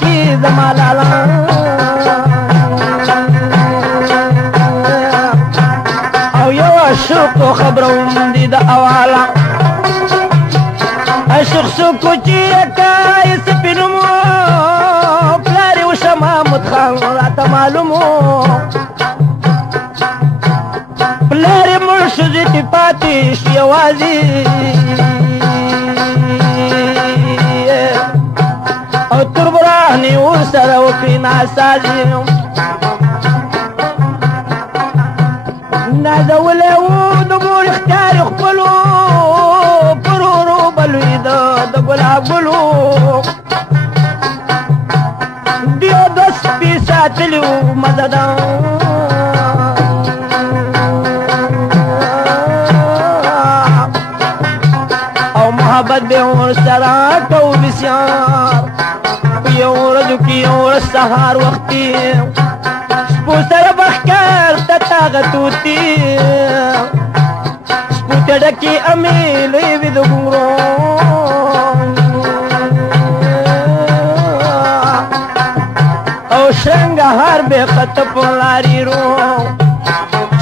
کی زمالالا او یو عشق خبرون دی دا اوالا عشق سکو چی اکای سپینمو پلاری و شمامت خان راتا معلومو پلاری مرشدی تی پاتیش یوازی او تربرانی ورسر وکری ناسازی نازولی و دمور اختیاری خپلو پرورو بلوی دا گلاب گلو دیو دست پی ساتلیو مددان او محبت بے ورسرا کو بسیار یو ورځو کې یو ورځ سهار وختي سپو سره بخکار ته طاقتوتي سپو ته ډکې امې لوی وي د ګونګرو او شرنګهار بې خطه په لارې رو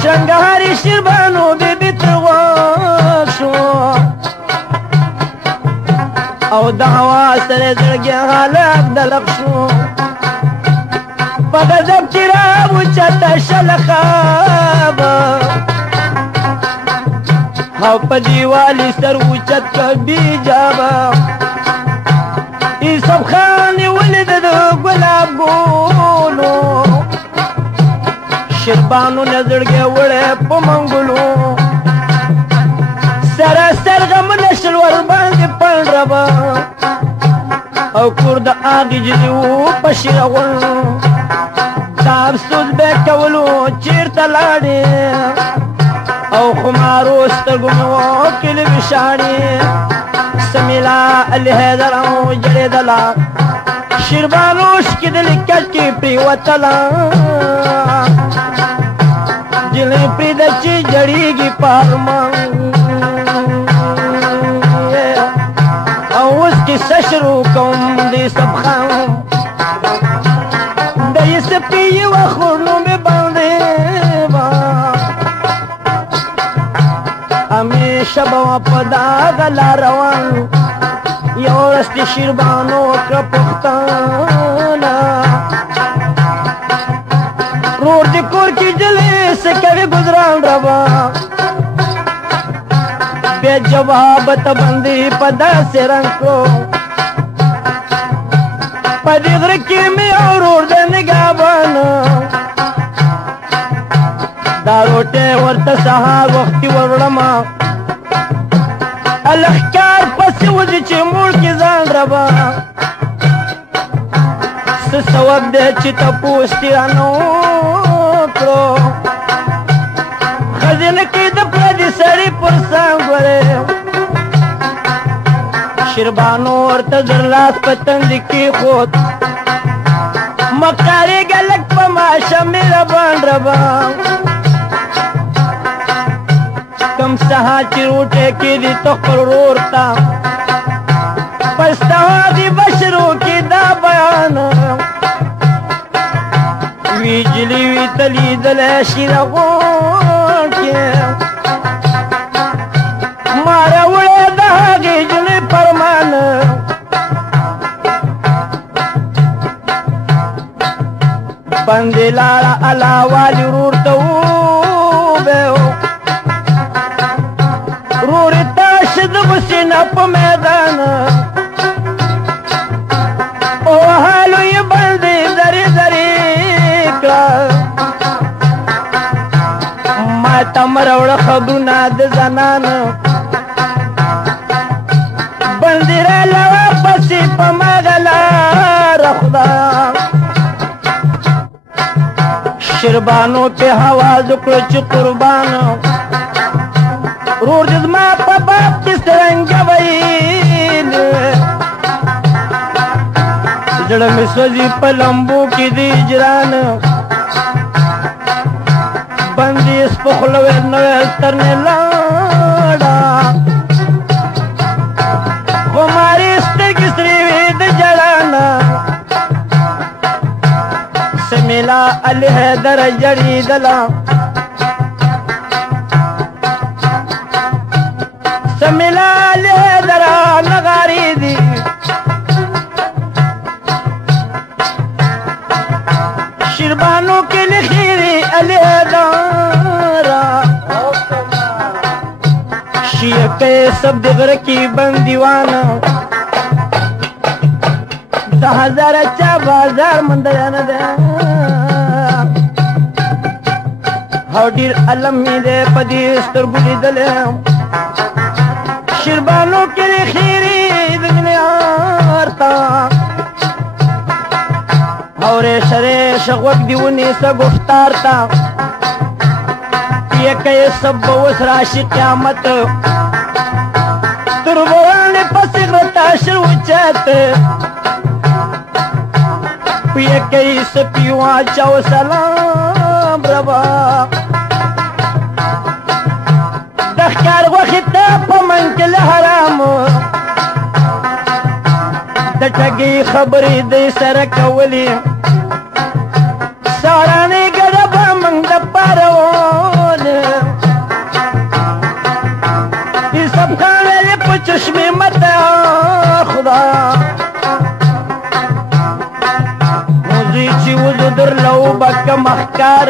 شرنګهاري شیربانو بېبي تر غوږ شو او د هوا سره زړګي حالک دلق شو په غضب کې راوچته شله خوابه او په دیوالي سر اوچت که بیجابه یوسف خان یې ولید د ګلاب ګولو شیربانو نه زړګی وړی په منګلو سراسر غمونه شل ورباندې پړ ربه او کور د آغې جدي و په شیره غون دا افسوس به کولو چېرته لاړې او خمارو سترګو مې وکلې وشاڼې سمیلا الحیدر او جړېدله شیربانو شکېدلې کټ کې پرېوتله جلۍ پرېږده چې جړېږي په ارمان اوس کیسه شروع کوم د یوسف خان د یوسفي یوه خورلو مې باندې به همیشه به وه په دغه لار روان یو ورځ د شیربانو وکړه پوښتنه رور د کور کې جلې څه کوي ګزران ربه بے جواب تبندی په داسې رنګ کړو په دې غره کې مې اورور د نګهبان دا روټۍ ورته سهار وختي وروړمه الښکار پسې وځي چې موړ کې ځان ربه څه سوب دی چې تپوس ترې رانه وکړو خزینه کې د پردي سړي پر څنګ شیربانو ورته زر لاس په تندي کېښود مه کارېږه لږ په ماشه مهربان ربه کم سهار چې روټۍ کېدي ته خپل ورور ته په استهادي بشرو کې دا بیان وی جلي وي ته لیدلی شیره غون کې ما راوړی د هغې جلۍ فرمان بندې لاړه الله والي ورور ته وویل ورور یې تاشه د غوسې نه په میدان وهالو یې بندې درې درې کړه ما ته مه راوړه خبرونه د زنانه بندې راله واپسې په مغه لاره خدایه شیربانو پې حواز وکړه چې قربان ورور دې زما په باب کې سترنګه ویل زړه مې سوځي په لمبو کې د هجران بندې سپخله ویل نه ویل ترنې لاړه خو مارې سترګې سرې وې د ژړا نه علي حیدر جړېدله سمیلا علي حیدر نغاري دي شیربانو کې لخيري علي حیدر شیعه کې سب دغره کې بندیوانا 10,000 چا بازار مندیانه ده هاو ډیر علم می ده پدې سترګو لیدلې شیربانو کې لخيري دنیار تا اورے شرے شغوک دیونی سا گفتار تا یہ کئی سب بوس راشی قیامت تربوانی پسی غرطا شروچت یہ کئی سپیوان چاو سلام ربا دخکار وخطا پمنکل حرام دټګي خبرې دې سره کولې سارانه ګډه به موږ د پارون دې سب خانې په چشمه متا خدا موزي چې وځو درلو بک مخکار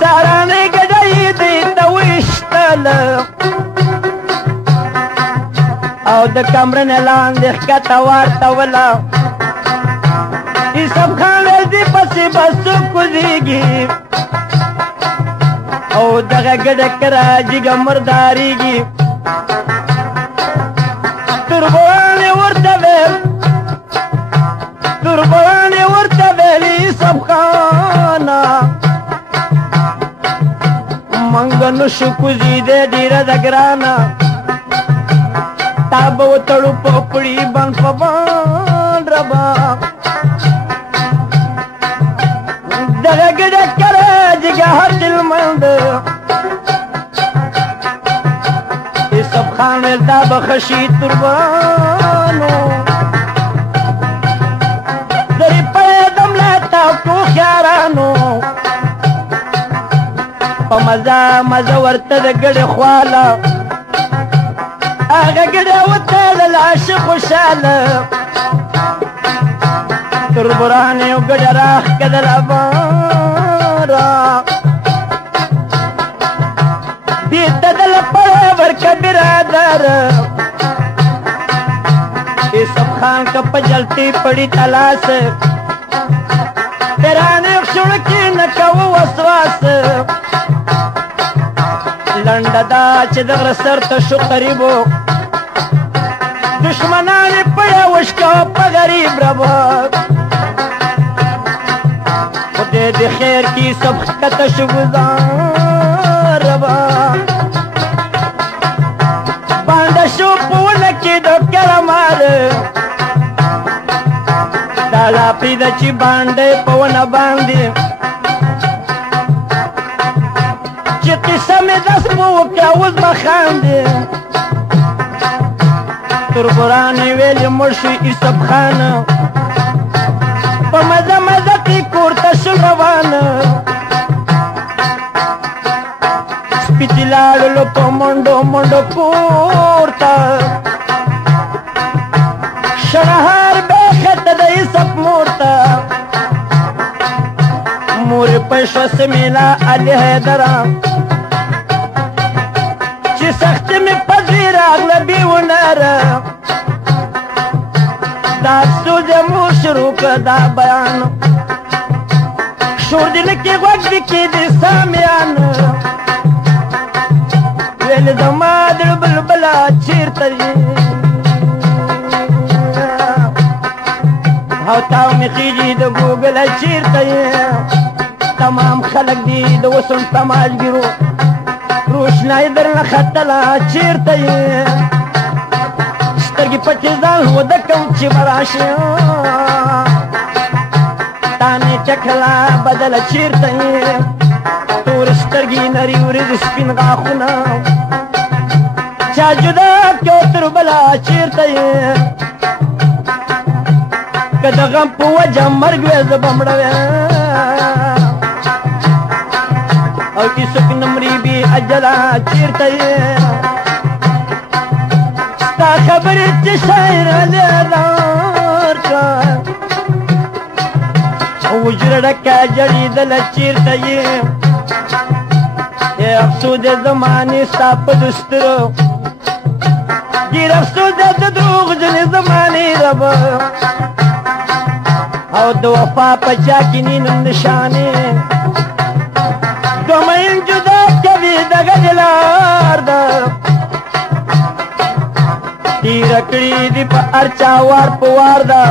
سارانه ګډه دې دويشتل او د کمرن لاندې ښکته ورته ولا سب خان دې پسې بس کوزيږي او دغه ګډه کراجي ګمرداريږي تربوانې ورته ویلي سب خانا منګ نشو کوزي دې ډیره د ګرانا تابو تړو پپړی بن پبان ربا دغه ګډه کرے جګه دل مند سب خان دا بخشی تربانو دری پیدم لتا کو خیارانو په مزه ورته د ګډه خواله هغه ګډه وته د عاشق خوشاله تربران یو ګډه راخ کدل ابارا دې تدل په ورکه برادر سب خان کا پجلتی پڑی تلاش تیرانے شڑکی نکو وسواس لنډدا چې دغه سر ته شو قریبو دشمنان پړه وشکا په غریب ربا خدای دې خیر کی سب کته شو گزار ربا باندې شو پونه کې د کرمار دالا پیدا چې باندې پونه باندې چې قصه مې داس مو وکړه اوس به خاندې تربرانې ویلې مړ شو یوسف خان په مزه مزه کې کور ته شو روان سپي چې لاړلو په منډو منډو کور ته شنهار به خته د یوسف مور ته مور په شوه سمیلا علي حیدره چې سخت مې پذیر راغله بیونره دا افسوس مو شروع کړ دا بیان شور دل کې غوږ دې کې دې سامیان ویل زما دل بلبله چېرته یې او تاو مې خېږي د ګوګله چېرته یې تمام خلک دي د وسن سماجګرو روشنايي درنه ختله چېرته یې سترګې پټې ځان وده کوم چې به راشي تا مې چکله بدله چېرته یې تورې سترګې نري ورېځې سپین غاښونه چا جدا کړو تر بله چېرته یې که د غم په وجه مرګ وې زه به مړه وې او هېڅوک نه مري بې اجله چېرته یې ستا خبرې چې شاعر لیدار کړه وجره ډکه جړېدله چېرته یې افسوس د زمانې ستا په دسترو ډېر افسوس دی د دروغجنې زمانې ربه او د وفا په چا کې نینم نشانې دو مین جدا کوي دغه دلار ده تېره کړي دي په هر چا وار په وار ده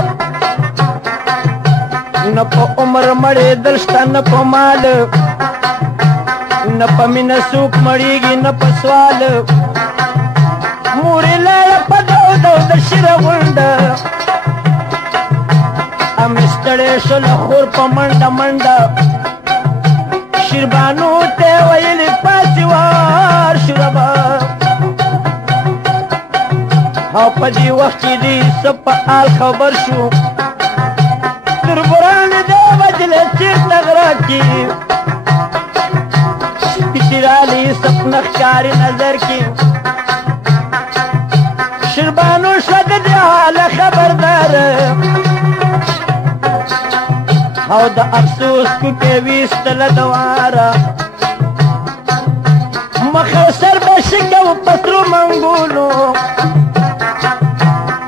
نه په عمر مړېدل شته نه په مال نه په مینه څوک مړېږي نه په سوال مورې لاړه په دو د شیره غونډه امې ستړی شوله خور په منډه منډه شیربانو ته ویلې پاسې وار شو ربه او په دې وخت کې دې څه په حال خبر شو تربوران دې وجلې چېرته غره کې سپي رالي سپنه ښکاري نظر کې شیربانو شوه د دې حاله خبردار او د افسوس کوکې ویستله دواره مخه سر به شکو په سرو منګولو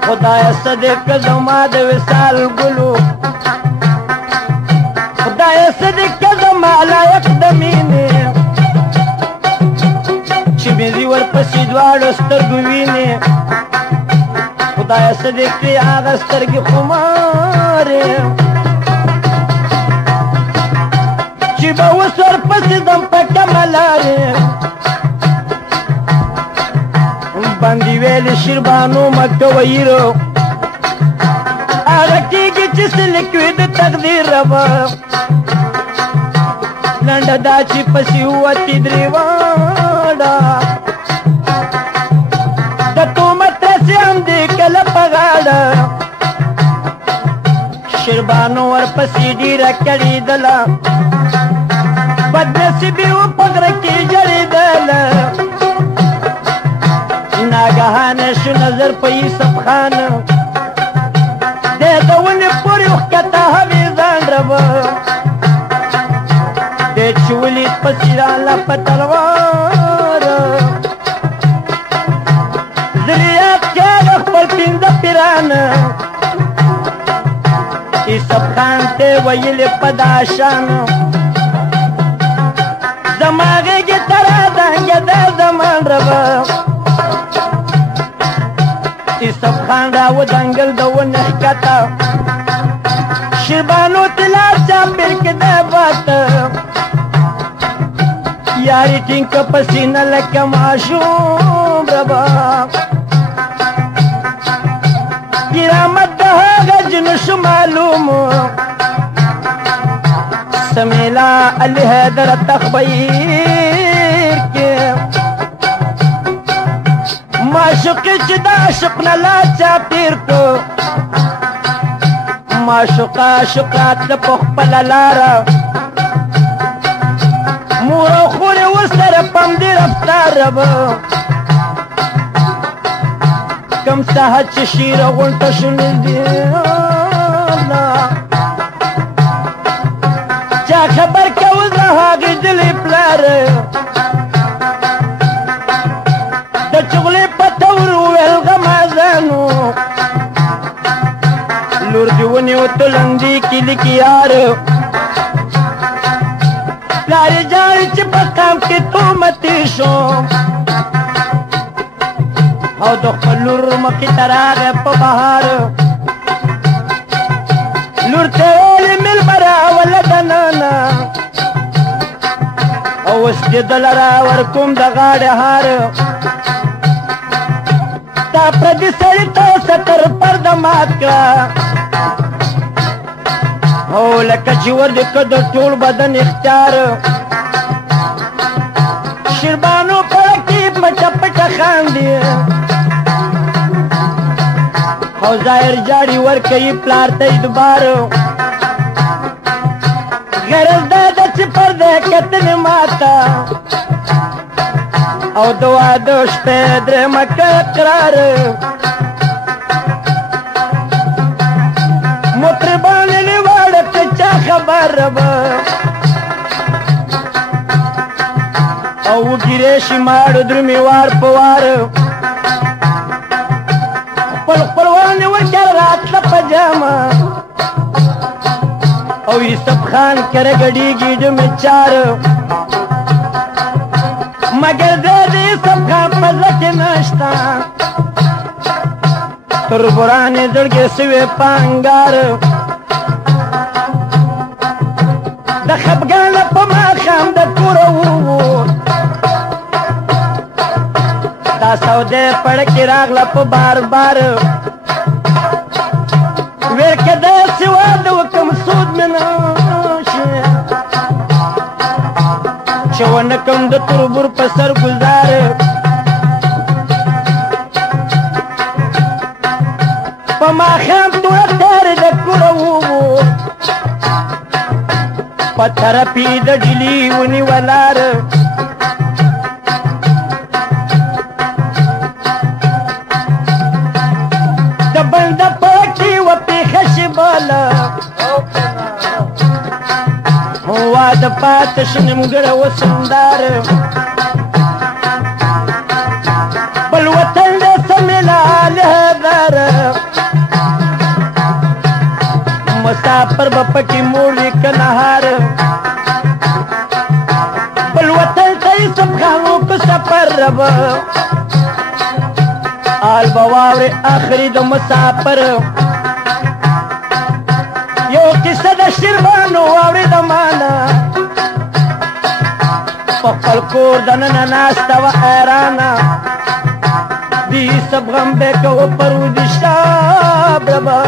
خدایه صدق زما د وصال ګلو خدایه صدق زما لایق د مینې چې مې ځي ورپسې دواړو سترګو وینې خدایه صدق دې هغه سترګې خمارې چې به اوس ورپسې ځم په کمه لارې باندې ویلې شیربانو مه کوه ییرو هغه کېږي چې څه لیکوي د تقدیر ربه لنډه دا چې پسې ووتې درې واړه د تومت رسې هم دې کله په غاړه شیربانو ورپسې ډېره کړېدله بدنصیبي و په غره کې جړېدله ناګهانه شو نظر په یوسف خان دی د ونې پورې وښکته هوې ځان ربه دی چې ولید پسې راله په تلوار زلې یاد کړه خپل پنځه پیران یوسف خان ته ویلې په دا شان زما غېږې ته رادانګې دا زمان ربه یوسف خان را ودانګل د ونې ښکته شیربانو ته لار چاپېر کې دی باته یاري ټینګ که په سینه لکه ماشوم ربه کرامت د هغه جنو شو معلوم سمیلا علی حیدر تخبیر کې معشوقې چې د عاشق نه لا چاپېر کو معشوق عاشقات له په خپله لاره مور او خور یې ورسره په همدې رفتار ربه کم ساحت چې شیره غونټه شو نږدې چا خبر کوه زه هغې دلې پلار د چغلې په تور وویل غمازانو لور دې ونیو تلندې کلي کې یار پلار یې جاړي چې په قام کې تومتې شو او د خپل لور مخې ته راغی په بهار لور ته ویلې مېلمه راوله دننه او اوس دې دله راورکوم د غاړې هار تا پردي سړي ته ستر پرده مات کړه او لکه چې ور دې که د ټول بدن اختیار شیربانو په کې پټه پټه خاندي او او ظاهر جاړي ورکوي پلار ته اعتبار غرض دا ده چې پرده کتنې ماته او د واده شپې درېمه که اقرار مطربان یې واړه که چا خبر به او وګیرې شي ماړه درومې وار په وار خپل خپلوان یې ورکړه راتله په جامه او یوسف خان کره ګډېږي ډمې چار مگر د یوسف خان په زړه کې نشته تربوران یې زړګې سوې په انګار د خفګانه په ماښام د کوره ووت دا سودې پړه کې راغله په بار بار ویر که داسې واده وکړم سود مې نه شي چې ونه کړم د تربور په سر ګزار په ماښام توره تارې د کوره ووت په طرف یې د ډیلي ونیولار د بنده پاکي وپېښه شي باله واده پاته شي نیمګړه وسندار بل وطن د سملال هدار مسافر به پکې موړي که نهار بل وطن ته یوسف خان وکړو سفر ربه آل به واورې آخري د مسافر یو کیسه د شیربانو واورې د مانا په خپل کور دننه ناسته وه حیرانه د یوسف غم به یې کوه پرودي شاب ربه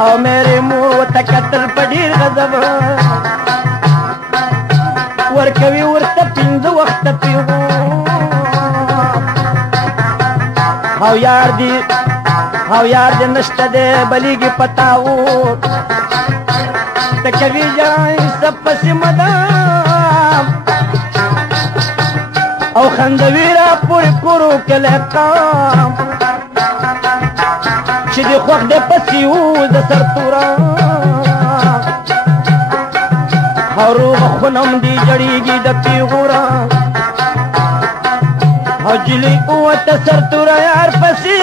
او میرے مور ورته کتل په ډېر غضب ورکوي ورته پنځه وخته پیغام او یار دې نشته دی بلیږي په تاوت ته کوي جای سب پسې مدام او خندوي را پورې کورو کلی قام چې دې خوښ دی پسې و د سرتوره او روغه خونم دې جړېږي د پیغوره او جلې ووته سرتوره یار پسې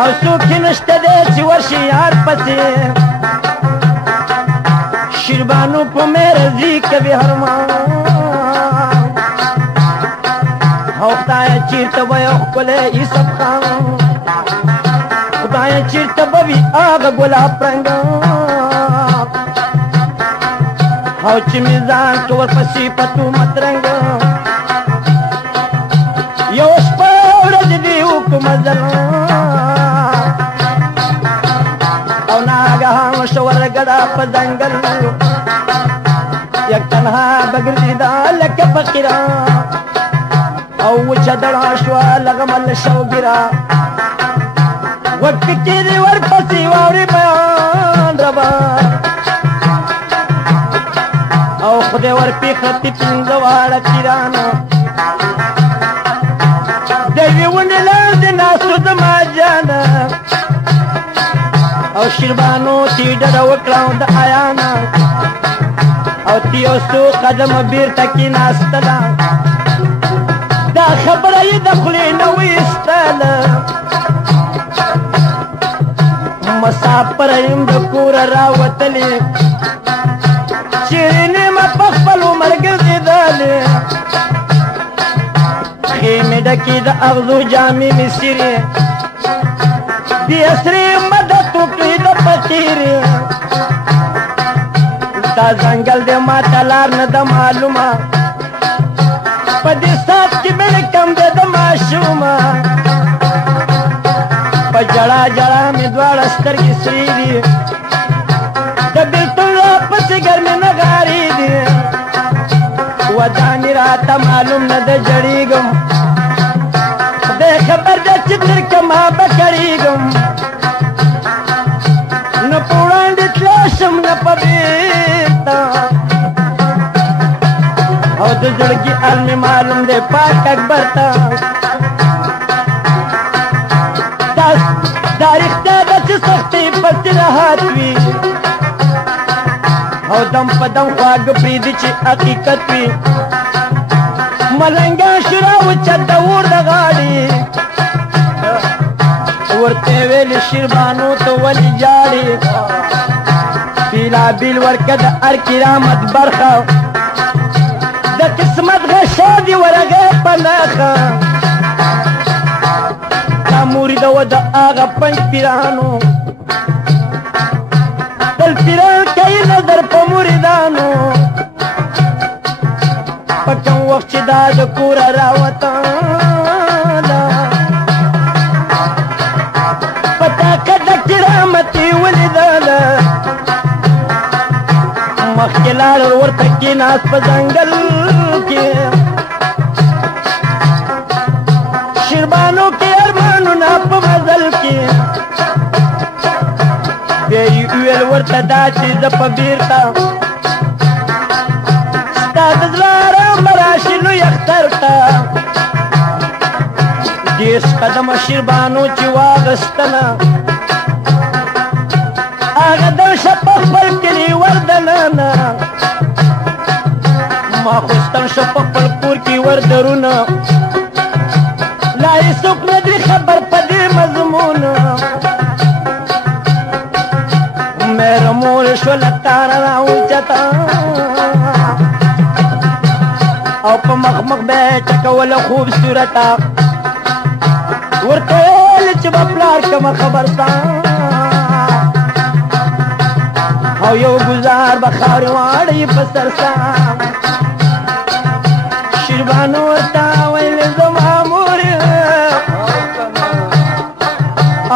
او څوک یې نشته دی چې ورشي یار پسې شیربانو په مېرزي کوي هرمان او خدایه چیرته به یو ښکلی یوسف خان خدایه چیرته به وي هغه ګلاب رنګ او چې مې ځان که ورپسې په تومت رنګ یو شپه ورځ دې وکړو مزل او ناګهان شو ورګډه په ځنګل یک تنها بګرځېده لکه فقیره او وچه دړه شوه لغمل شوګیره غوږ کې دې ورپسې واورې بیان ربه او خدای ورپېښه دې پنځه واړه پیرانه د یوې ونې لاندې ناستو زما جانه او شیربانو تې ډډه وکړه د آیانه او تې یو څو قدمه بېرته کېناستله دا خبره یې د خولې نه ویستله مسافره یم د کوره راوتلې چیرې نیمه په خپل عمر ګرځېدلې خیمې ډکې د اغزو جامې مې څیرې دې عصرې مدد وکړې د فقیرې دا ځنګل دی ماته لار نه ده معلومه په دې ساعت کې مې کم دی د ماشومه په جړا جړا مې دواړه سترګې سرې دي د بېلتون راپسې ګرمې نغارې دي ودانې راته معلوم نه ده جړېږم خدای خبر ده چې تر کما به کړېږم نه په وړاندې تلا شم نه په بېرته او د زړګي حال مې معلوم دی پاک اکبر ته دا رښتیا ده چې سختۍ پسې راحت وي او دم په دم خواږه پرېږدي چې حقیقت وي ملنګان شو راوچت د اور د غاړې ورته ویلې شیربانو ته ولې جاړې بېلابېل ورکه د هر کرامت برخه د قسمت غشا دي ورغه په نښه دا مورده وه د هغه پنج پیرانو تل پیران کوي نظر په مریدانو په کوم وخت چې دا د کوره راوتله په طاقت د کرامت یې ولیدله مخکې لاړ ورته کېناست په ځنګل کې شیربانو کې ارمانونه په مزل کې بیا یې وویل ورته دا چې زه په بېرته ستا د زړه ارام به راشي لوی اختر ته دېرش قدمه شیربانو چې واغستله هغه درشه په خپل کلي ور دننه ماخوستن شو په خپل کور کې ور درونه لا یې څوک نه دی خبر په دې مضمون مهر مور شوله تاره راوچته او په مخ مخ به یې ټکوله خوبصورته ورته ویل چې به پلار کومه خبرسته او یو گزار به خاورې واړی په سرسا شیربانو ورته ویل زما مور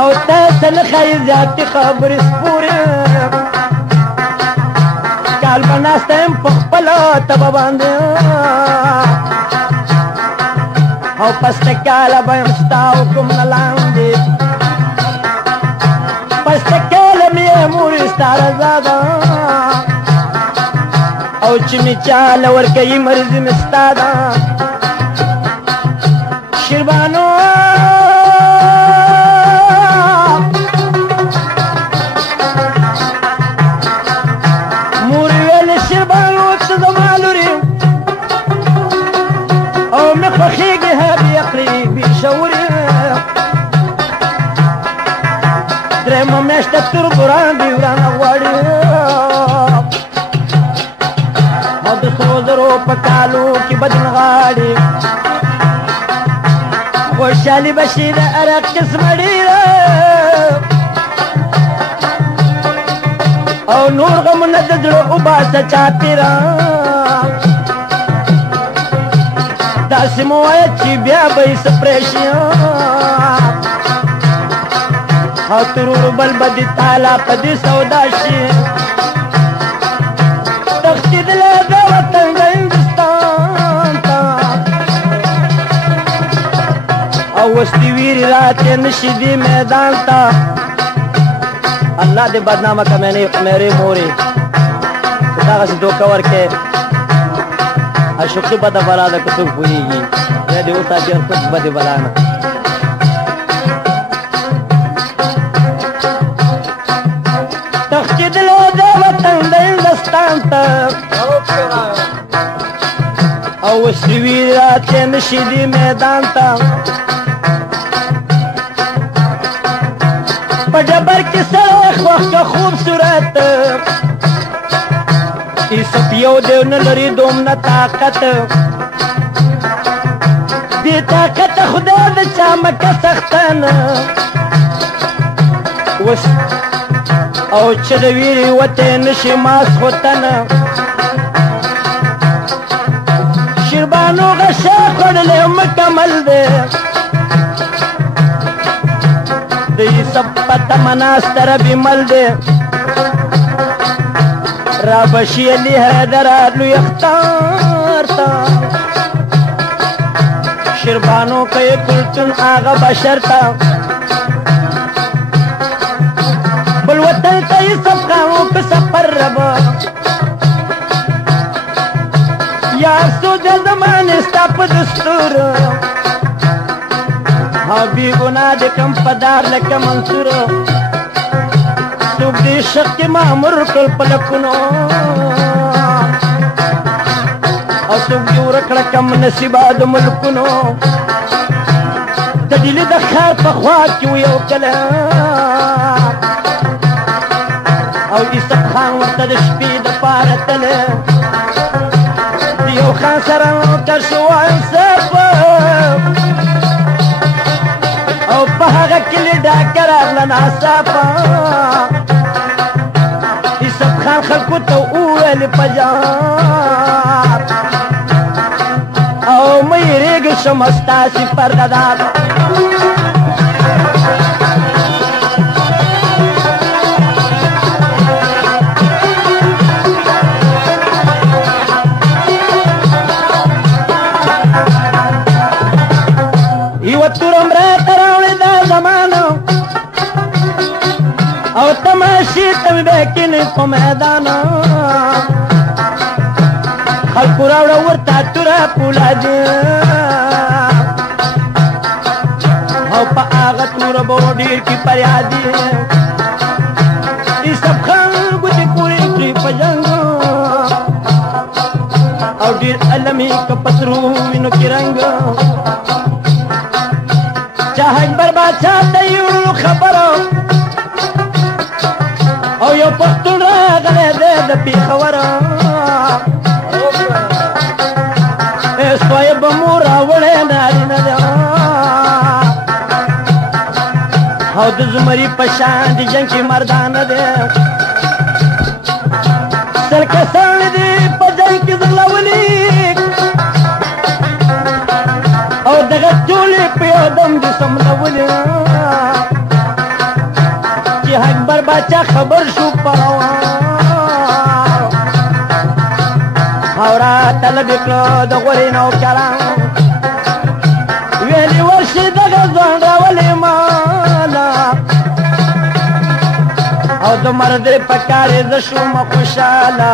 او تا ته نه ښایي زیاتې خبرې سپورې کال به ناسته یم په خپله تبه باندې او پسته کاله به یم ستا حکم نه لاندې پسته کاله مې یې مورې ستا رضا ده او چې مې چاله ورکوي مرضي مې ستا ده شیربانو مورې ویلې شیربانو ته زما لورې او مې خوښېږي هغې عقلي بې شعورې درېیمه میاشته تر بران دي ورانه غواړي او د سرو زرو په کالو کې بدن غاړي خوشحالي به شي د هر قسمه ډېره او نور غمونه د زړه وباسه چاپېره داسې مو وایه چې بیا به یې څه پرېشي او ترور بل به دې تالا په دې سودا شي تښتېدلی د وطن د هندوستان ته او اوس دې ویرې راتې نه شي دې میدان ته الله دې بدنامه که میرې مورې چې دغسې دوکه ورکې اشوقي بده بلا ده که څوک پوهېږي بیا دې وساتي هر څوک بدې بلا نه تښتېدلی د وطن د هندوستان ته او اوس دې ویرې راتې نه شي دې میدان ته په ډبر کې سره خوښ که خوبصورت ایسپ یو دی نه لري دومره طاقت بې طاقته خدای د چا مکه سختنه اوس او چې د ویرې وتې نه شي ماسخوتنه شیربانو غشه خوړلی مکمل دی د یوسف په تمه ناسته ربې مل دی را بشي علي حيدر لوی اختار تا شربانو کوي کلتون آغا بشر تا بل وطن ته یې سبقاو په سفر ربا یا سو د زمانې ستا په دستور ها بی ګناه د کم پدار لکه منصور څوک دې شک کې مامور کړل په لکونو او څوک دې ورکړه کم نصیبه د ملکونو د ډیلې د ښار په خوا کې و یو کله او یوسف خان ورته د شپې دپاره تله د یو خان سره نوکر شو انصاف او په هغه کلي ډاکه راغله ناڅاپه یوسف خان خلکو ته وویل په جار او مه یېرېږئ شمه ستاسې پرده دار یوه تورم راته راوړې دا زمانه او تماشې ته مې بیا کینې په میدان خلکو راوړه ورته توره پولادي او په هغه توره به ډېر کې فریادي یوسف خان ګوتې پورې کړې په جنګ او ډېر علم یې که په سرو وینو کې رنګ شاه اکبر باچا ته یې وړلو خبره او یو پښتون راغلی دی د پېښوره سوی به مو راوړی نارینه دی او د زمري په شان د جنګ کې مردانه دی سل کسان دي په جنګ کې ځغلولي او دغه ټولې په یو دم دي سملولي چې اکبر باچا خبر شو پروان او را طلب یې کړه د غورې نوکران ویلې ورشي دغه ځوان راولې ماله او د مردې په کار یې زه شومه خوشحاله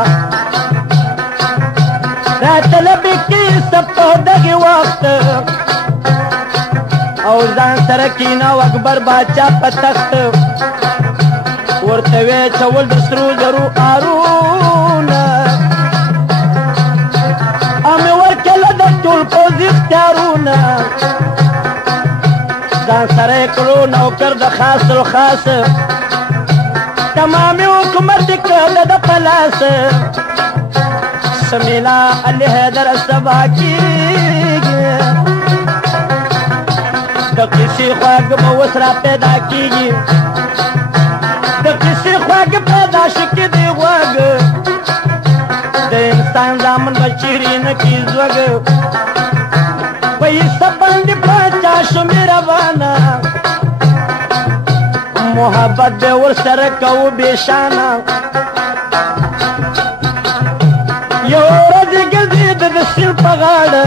را طلب یې کړي سب په دغې وخت او ځان سره کیناو اکبر باچا په تخت ورته ویې چول د سرو زرو آرونه امې ورکړله د ټول پوځي اختیارونه ځان سره یې کړو نوکر د خاص الخاص تمامي حکومت یې کړله د په لاس سمیلا علي حیدر سبا کېږي د کیسې خواږه به اوس را پیدا کېږي د کیسې خواږه پیدا شي کې دی غوږ د انسان زامن به چیرې نه کي زوږ په عیسی باندې پاچا شو مهربانه محبت به ورسره کوو بېشانه یو ورځ یې ګرځېده د سیند په غاړه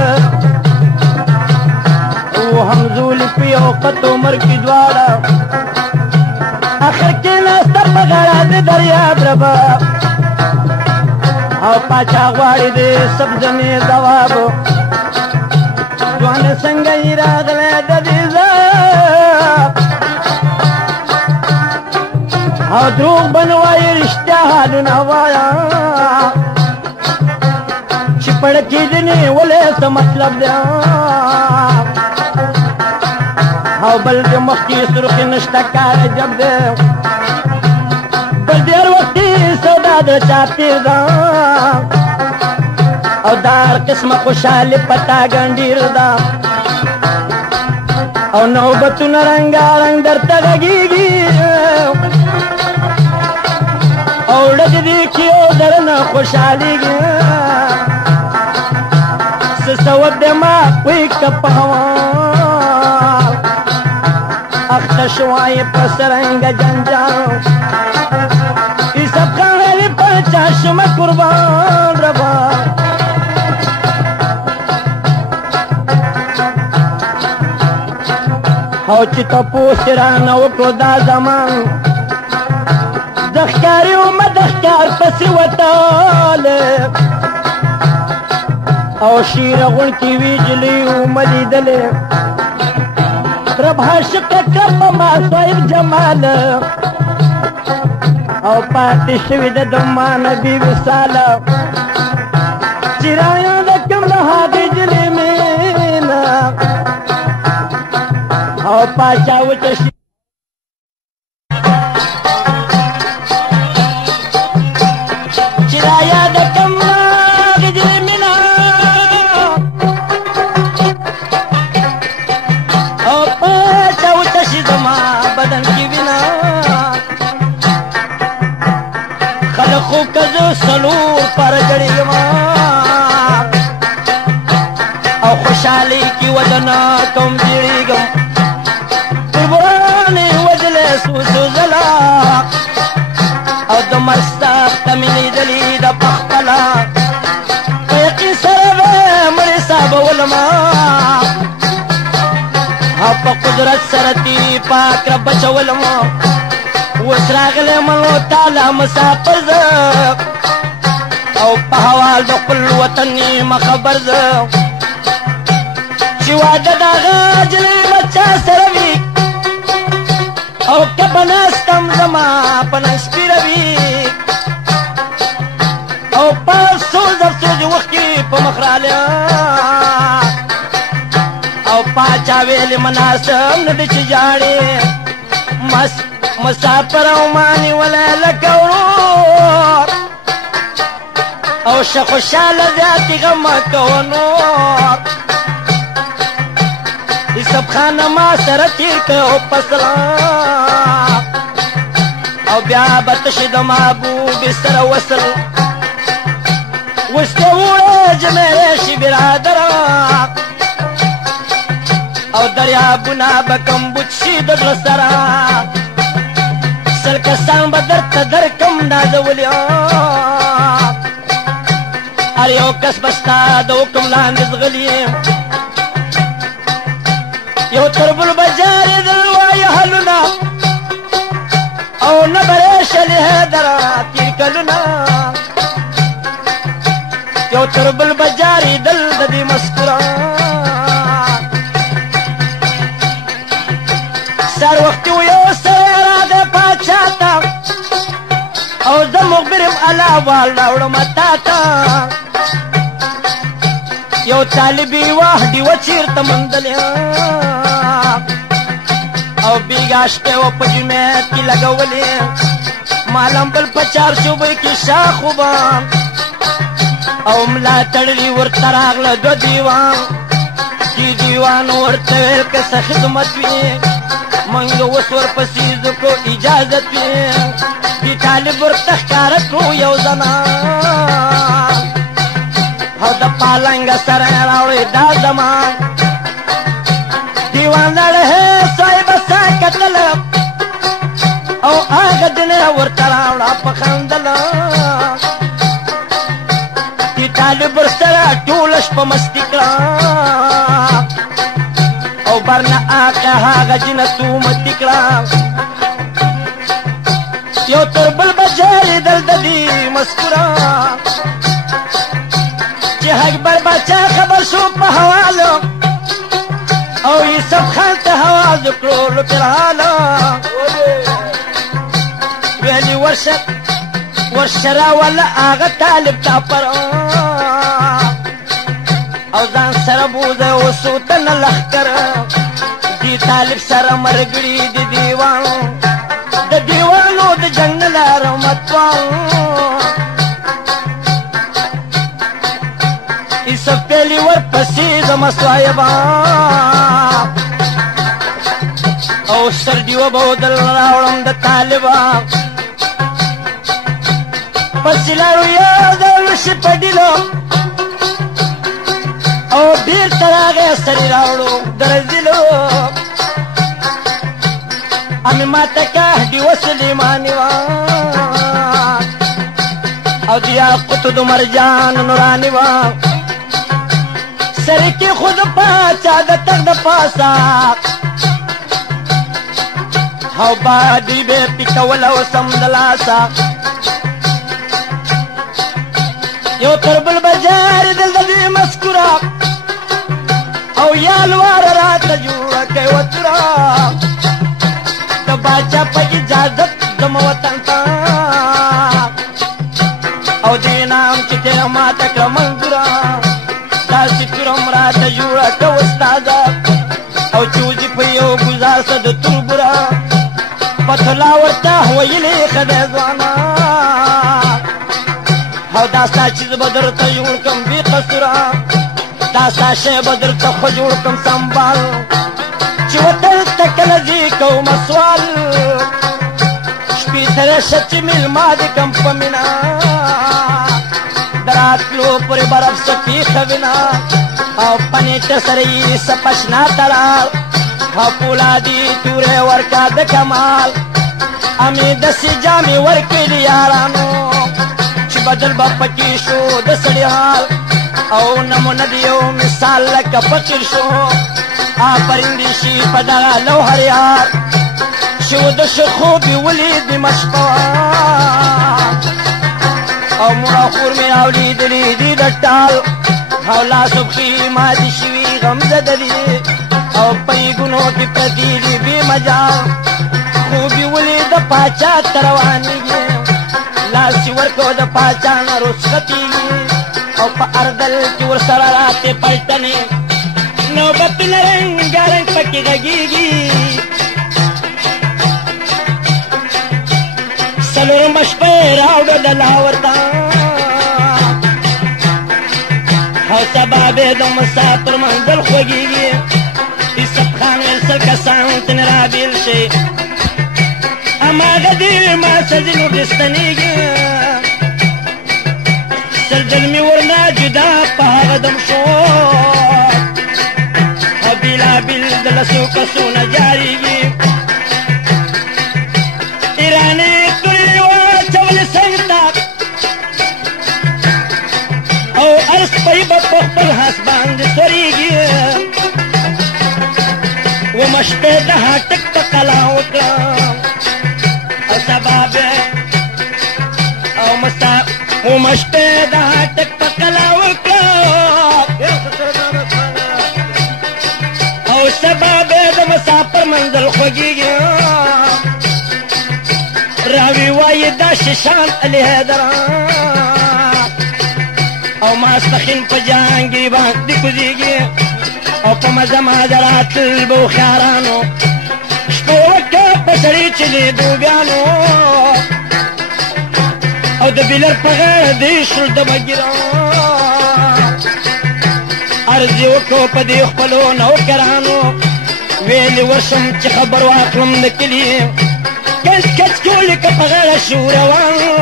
و همزولي په یو قط عمر کې دواړه اخر کې ناسته په غاړه د دریاب ربه او پاچا غواړي د سبزنې ځواب ځوان څنګه یې راغلی د دې ځاب او دروغ به نه وایي رښتیا حالونه وایه چې پړکې دې نیولې څه مطلب دی او بل د مخکې سرخي نشته کار عجب دی بل ډېر وختي سودا د چا تېر ده او دا هر قسمه خوشحالي پتا ګنډیر ده او نوبتونه رنګارنګ درته غږېږي او ډک دي کې او درنه خوشحالېږي څه سوب دی ما پوی که په هوا اخته شوای په سرنګ جنجال یوسف خان علي پاچا شما قربان ربا او چې تپوس رانه وکړو دا زمان د ښکاري ومه د ښکار پسې وتاله او شیره غونکې وي جلۍ ومه لیدلې رب عاشقه کړه په ما صاحب جمال او پاتې شوې ده د ما نبي وصاله چې رایاده کړم له هغې جلۍ مینه او پاچا وچه شي چې رایاده کړم له هغې جلۍ مینه او پاچا وچه شي زما بدن کې وینه خلقو که زه څلور پاره جړېږم او خوشحالۍ کې ودنه کوم جړېږم قربانې وجلې څو ځله او د مرګ سخت ته مې لیدلي ده پخپله په یقین سره به مړې حسابولمه او په قدرت سره تي پاک رب بچولمه اوس راغلی منو تعالی مسافر زه او په حوال د خپل وطن نیمه خبر زه چې واده د هغه جلۍ به چا سره وي او که به ناستم زما په نن سپیره وي او په افسوس افسوس وخت کې په مخ رالی او پاچا ویلې مناسب نه دی چې ژاړې مسافر او مانی ولا لکه ورور او شه خوشحاله زیاتې غم مه کوه نور یوسف خانه ما سره تېر کړه فصله او بیا به تشې د محبوبې سره وصل اوس ته وړه جمیرې شي برادره او دریابونه به کمبود شي د زړه سره سل کسان به درته درکم نازولي هر یو کس به ستا د حکم لاندې ځغلي یو تربل به جارېدل وایه حلونه او نه به ریشلې حیدره تېر کلونه یو تربل به جارېدل د دې مسکوره سر وختي و یو سړی راغی پاچا ته او زه مخبر یم الله وال راوړم تا ته یو طالبي وه ډیوه چېرته موندلې او بیګاشتې وه په جمعیت کې لګولې مالم بل په چارچوبۍ کې شاخوبه او ملا تړلي ورته راغله دوه دیوان دې دیوان ورته ویل که څه خدمت وي منګه اوس ورپسې ځکو اجازت وي دې طالب ورته ښکاره کړو یو زمان او د پالنګه سره یې راوړی دا زمان دیوان لاړه هې صاحبه سا کتله او هغه دنیا ورته راوړه په خندله دې طالب ورسره ټوله شپه مستي کړه او برنه آقا هاغه جنتو متی کړه یو تر بل به جارېدل د دې مسکوره چې اکبر باچا خبر شو په حوالو او یوسف خان ته حواز وکړو لوکرحاله ویلي ورشه راوله هغه طالب ته پر او ځان سره بوزه اوسو تنه لښکر دې طالب سره مرګړي د دیوانو د جنګ نه لاره متوان یوسف پیلي ورپسې زما صاحبه او سر ډیوه به ودل راوړم د طالبه پسې لاړو یو ډول شي په ډیلو او بیرته راغی سرې راوړو د رزیلو امې ماته که ډیوه سلیماني وه او دیا قطب مرجان نورانی وا سر کی خود پاچا د تک د پاسا او بادی به پکول او سمدلاسا یو تربل بجار دل دې مسکورا او یالوار رات جوړه کوي وترا د باچا په اجازه د موطن تا او دینام چې ته ما تک منګرا دا سکرم رات جوړه کوي استاد او چوزي په یو گزار صد تربرا پتلا ورته ویلې خدای ځوانا او داستا چیز بدر ته جوړ کم بی قصرا داستا شی بدر ته خو جوړ کم سنبال چې وتل تکل دي کوم سوال شپې تر شچ مل ما دي کم پمینا درات لو پر برف سپی خوینا او پنی تسری سپشنا ترا او پولادی توره ورکا د کمال امی دسی جامی ورکلی یارانو بدل با پکی شو د سړی حال او نمونه دیو مثال لکه فقیر شو پرندی شي په دغه لوهر یار شو د خوبي ولید مشپا او مړه خور مې اولیدلې دي د ټال او لاسو پښې ماتې شوي غم زدلي او پیګونو کې پرتې دي بې مجال خوبي ولید پاچا ته روانېږي لاسی ورکو د پاچانا رسختی او پا اردل کی ورسر راتے پلٹنی نوبت لرنگ رنگ پکی غگیگی سلور مشپی راوڑو دلاورتا او سباب دو مسافر منزل خوگیگی ای سب خان ورسل کسان تنرابیل شی اما غدی ما سزینو دستنیگی سردل می ورنا جدا پاغدم شو بیلا بیل دلسو کسو نجاریگی ایرانی توی واچول سنگتا او ارس پی با پخپل حسبان دی سوریگی و مشپی دها تک پا قلاوکم او سباب او مسا و مشپی دها تک پا قلاوکم او سباب دا مسافر منزل خوگیگی راوی وائی دا ششان علی حیدران او ماستخین پا جانگیری بانک دی کزیگی او پا مزم آزرات البو خیارانو شپو وکا پسری چلی دو بیانو او دا بیلر پا غیر دیشل دا بگیران ارزی وکو پا دیخ پلو نو کرانو ویلی ورشم چی خبر واقلم دکلی کس کس کولی که پا غیر شوروانو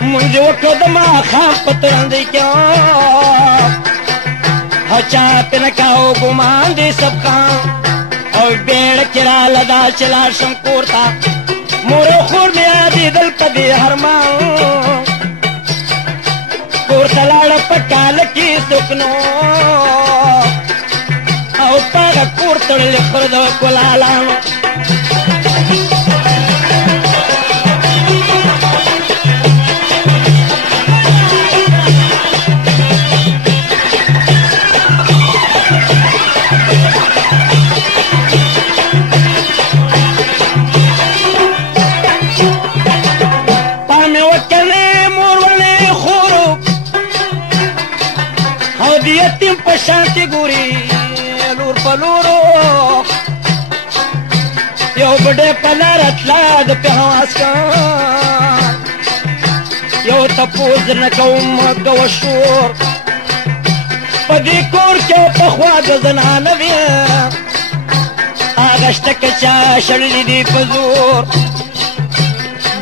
منزی وکو دا ما خام پترندی کیا او چاپ نکاو گمان دی سب خان او بیڑ کرا لدا چلا شم کورتا مورو خور میا دی دل پا دی حرمان کورتا لڑا پا کالکی سکنو او پاگا کورتا لخردو کلالانو یتیم پشانتی گوری لور پلورو یو بڑے پلار اطلاد پہ حواس کان یو تپوز نکوم گوشور پدی کور کے پخواد زنانوی آغشت کچا شرلی دی پزور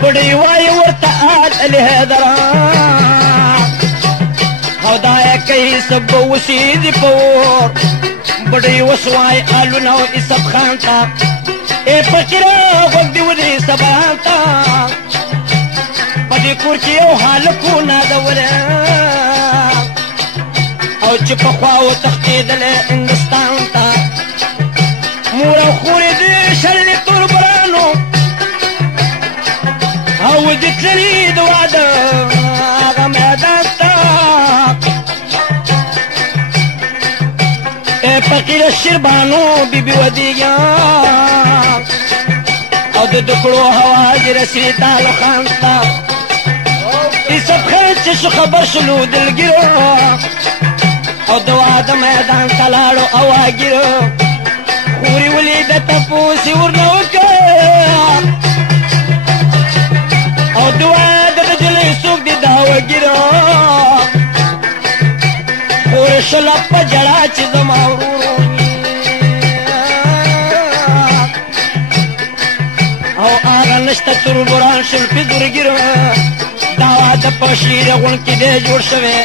بڑی وائی ورطا آد علی حیدران او دایا کئی سب وسیدی پور بڑی وسوائی آلو نو اسب خانتا اے پکرا وقت دیو دی سبانتا په دې کور کې یو هلک و نازولی او چې پخوا وتښتېدلی هندوستان ته مور او خور یې د شړلې توربرانو او دې تللي د واده هغه میدان ته فقیر شیربانو بیبي ودیږه او د دکړو هوا دې رسېدې تعلق خان ته یوسف خان چې شو خبر شلو دلګیرو او د واده میدان ته لاړو اواګیرو خورې ولیده تپوس یې ورنه وکړ او د واده د جلۍ څوک دې دا وګیرو خورې شله په جړا چې زما ورورو او هغه نشته توربران شل پېزورګیرو دا واده په شیر غون کې دی جوړ شوی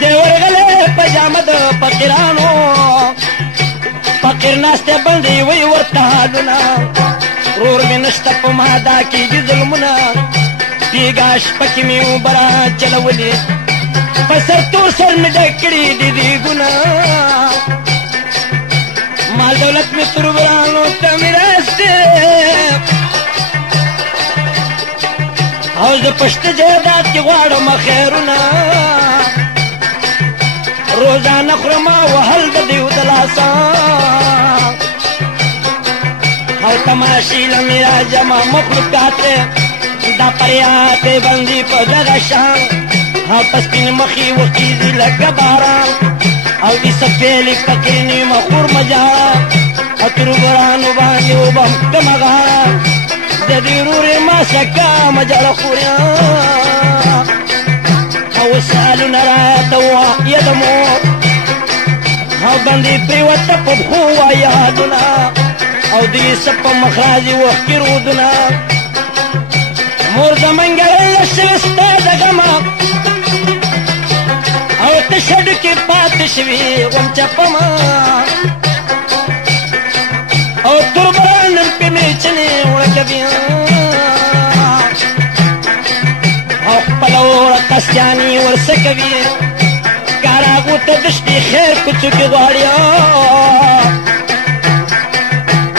دی ورغلی په جامه د فقیرانو فقیر ناستی بندې وی ورته حالونه رور مې نشته په ما دا کېږي ظلمونه بیګا شپه کې مې اوبره چلولې په سر تور سر مې ډک کړي دي دیګونه مال دولت مې توربرانو ته میراث دی او زه پشت جایداد کې غواړم خیرونه روزانه خورم وهل د دیو د لاسه او تماشې له مې راجمع مخلوقات دا پریاتې بندي په دغه شان او په سپین مخې وخیږي لکه باران او دې سپېلې فقیر نیمه خور مجاره او توربرانو باندې وبم کمه غاړه د دې رورې ما سکه مجاله خوریا او سالونه راته وایه د مور او باندې پرېوته په پښو وایه یادونه او د یوسف په مخ راځي وښکي رودونه مور زمونږ له شوې ستا د غمه او ته شډ کې پاتې شوې غونچه په ما او توربران پې مې چنې وړکوي او خپله وړه قصیانې ورڅه کوي کاراغو ته د شپې خیر کوڅو کې غواړي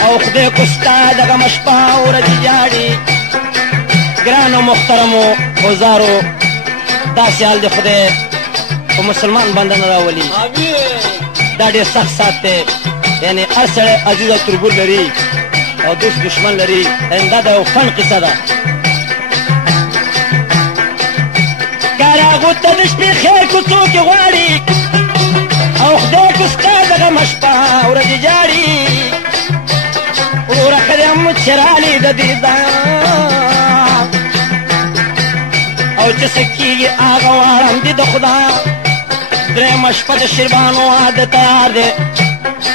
او خدای کو ستا دغه شپه ورځې جاړي ګرانو محترمو وزارو داسې حال د خدای په مسلمان باندې نه راولي دا ډېر سخت سات دی یعنی هر سړی عزیز او تربور لري او دوست دشمن لري دا د یو فن قصه ده کاراغو ته د شپې خیر کوڅو کې غواړي او خدای کو ستا دغه شپه ورځې جاړي وروره ښه دی چې رالي د دې ځای او چې څه کېږي هغه واړم دي د خدای درېیمه شپه د شیربانو واده تیار دی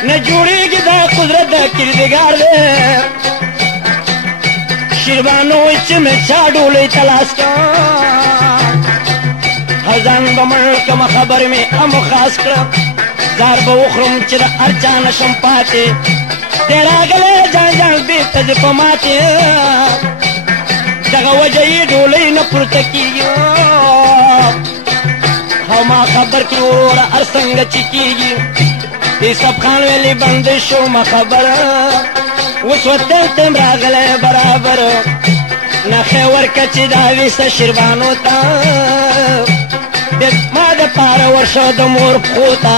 نه جوړېږي دا قدرت د کردګار دی شیربانو وایي چې مې چا ډولۍ ته لاس کړه ځان به مړ کړمه خبر مې هم خاص کړه زار به وخورم چې د هر چا نه شم پاتې دی راغلی جان جان بېرته دې په ماتې دغه وجه یې ډولۍ نه پورته کېږي او ما خبر کې وروره هر څنګه چې کېږي یوسف خان ویلې بندې شومه خبره اوس وطن ته راغلی برابر نښې ورکړه چې دا ویسه شیربانو ته ما دپاره ورشه د مور پښو ته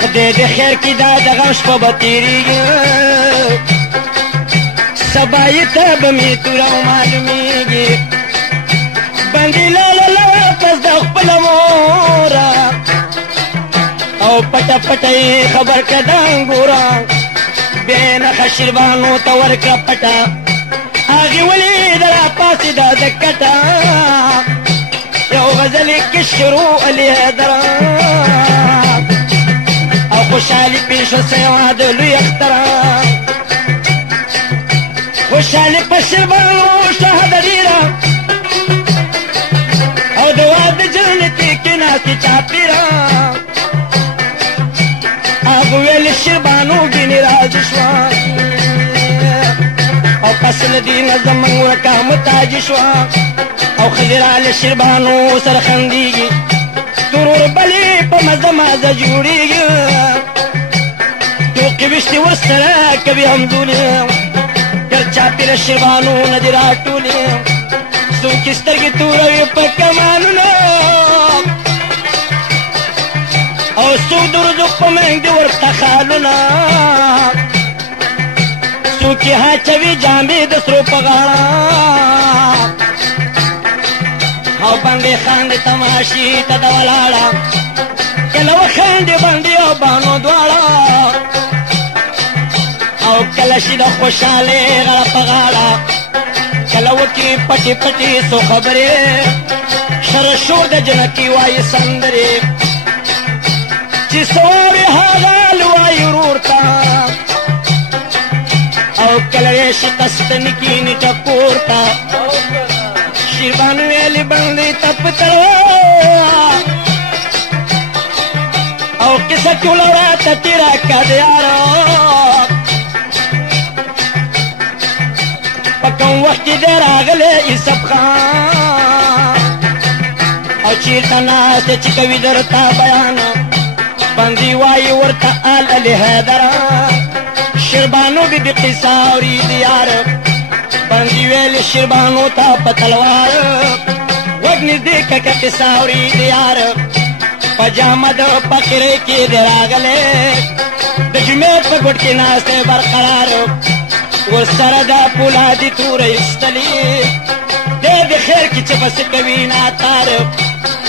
خدای د خیر کې دا د غم شپه به تېرېږي سبا یې ته به مې توره معلومېږي بندې لاله پس د خپله موره او پټه پټه یې خبر کړه د انګوره بیا یې نښه شیربانو ته ورکړه پټه هغې ولیده راپاڅېده د کټه یو غزل یې کې شروع علي حیدره او خوشحالي پېښ شوه سیوا د لوی اختره خوشحالي په شیربانو شهده ډېره او د واده جنتې کې ناستې چاپېره هغه ویل شیربانو ګینې راضي شوه او پس لدی نظم ورکا متاج شوا او خزرال شربانو سر خندیگی ترور بلی پا مزه مزه جوڑیگی تو قبشتی ورسرا کبی همدولی گرچا پیر شربانو ندی راٹولی سو کستر کی توروی پا کمانونا او سو درزو پا منگ دی ورطا خالونا سو کی ها چوی جامی دسرو پا غانا او بندی خاندی تماشی تا دولالا کلو خاندی بندی او بانو دوالا او کلشی دا خوشحالی غلا پا غالا کلو کی پٹی پٹی سو خبری شرشور دا جنکی وائی سندری چی سواری حاغال وائی رورتا او کلویشی تستنکی نیٹا کورتا شیربانو ویلی بندی تپ تلوا او کسا کولورا تیرا کدیارا پکم وقتی دیر آگلے ای سب خان او چیرتا ناستے چکوی درتا بیانا بندی وائی ورتا آل علی حیدرا شیربانو بی بی قصاوری دیار بندی ویلی شیربانو تا پتلوار وگنی دیکھا که قصاوری دیار پجامد پکرے کی دراغلے دجمیت پا گھٹ کی ناستے برقرار ورسردا پولا دی تور استلی دے دی خیر کی چپس کوی ناتار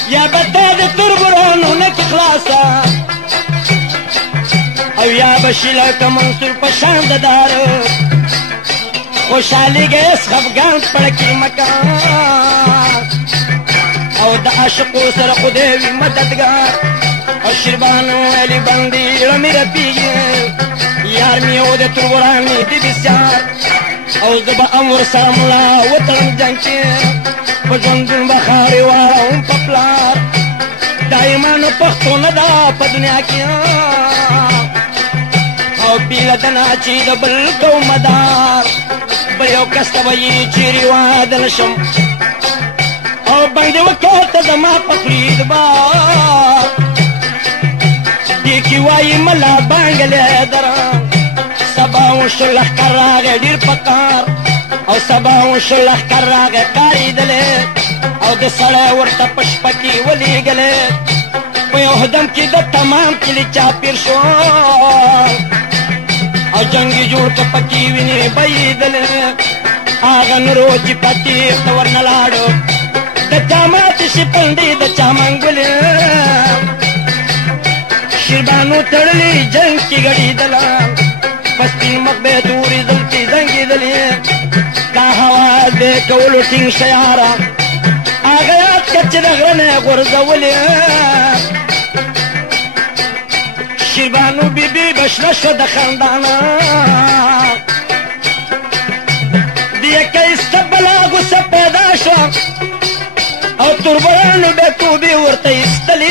یا بتا دی تربرانو نک خلاصا او یا بشیلا کا منصور پشاند دار خوشحالی گیس خفگان پڑکی مکان او دا عشقو سر خودوی مددگار او شربانو علی بندی رمی رپیگی یار میو دے تربرانی دی بسیار او زبا امور سرملا وطن جنکی پجوندن بخاری وارا پپلار دائمانو پختو ندا پا دنیا کیا او بیلدنا چی دا بلکو مدار بلیو کستا بایی چیری وادلشم او بندی وکوتا زما پخرید بار دیکی وائی ملا بانگلی دران سباون شلخ کر راگے دیر پکار او سباون شلخ کر راگے کاری دلے او دے سڑے ورطا پشپکی ولی گلے پیو حدم کی دا تمام کلی چاپیر شو او جنگی جوڑ کا پکی وینی بئی دلے آغا نرو جی پتی اختور نلارو دا چامات شپندی دا چامنگلے شیربانو تڑلی جنگ کی گڑی دلا پستی مقبے دوری زلتی زنگی دلی کا ہوا دے کولو ٹنگ شیارا آغیات کچ دغرنے غرزولی شیربانو بی بی بشنشو دخندانا دیئے کئی سبلا غصہ پیدا شو او تربرانو بے تو بی ورطا استلی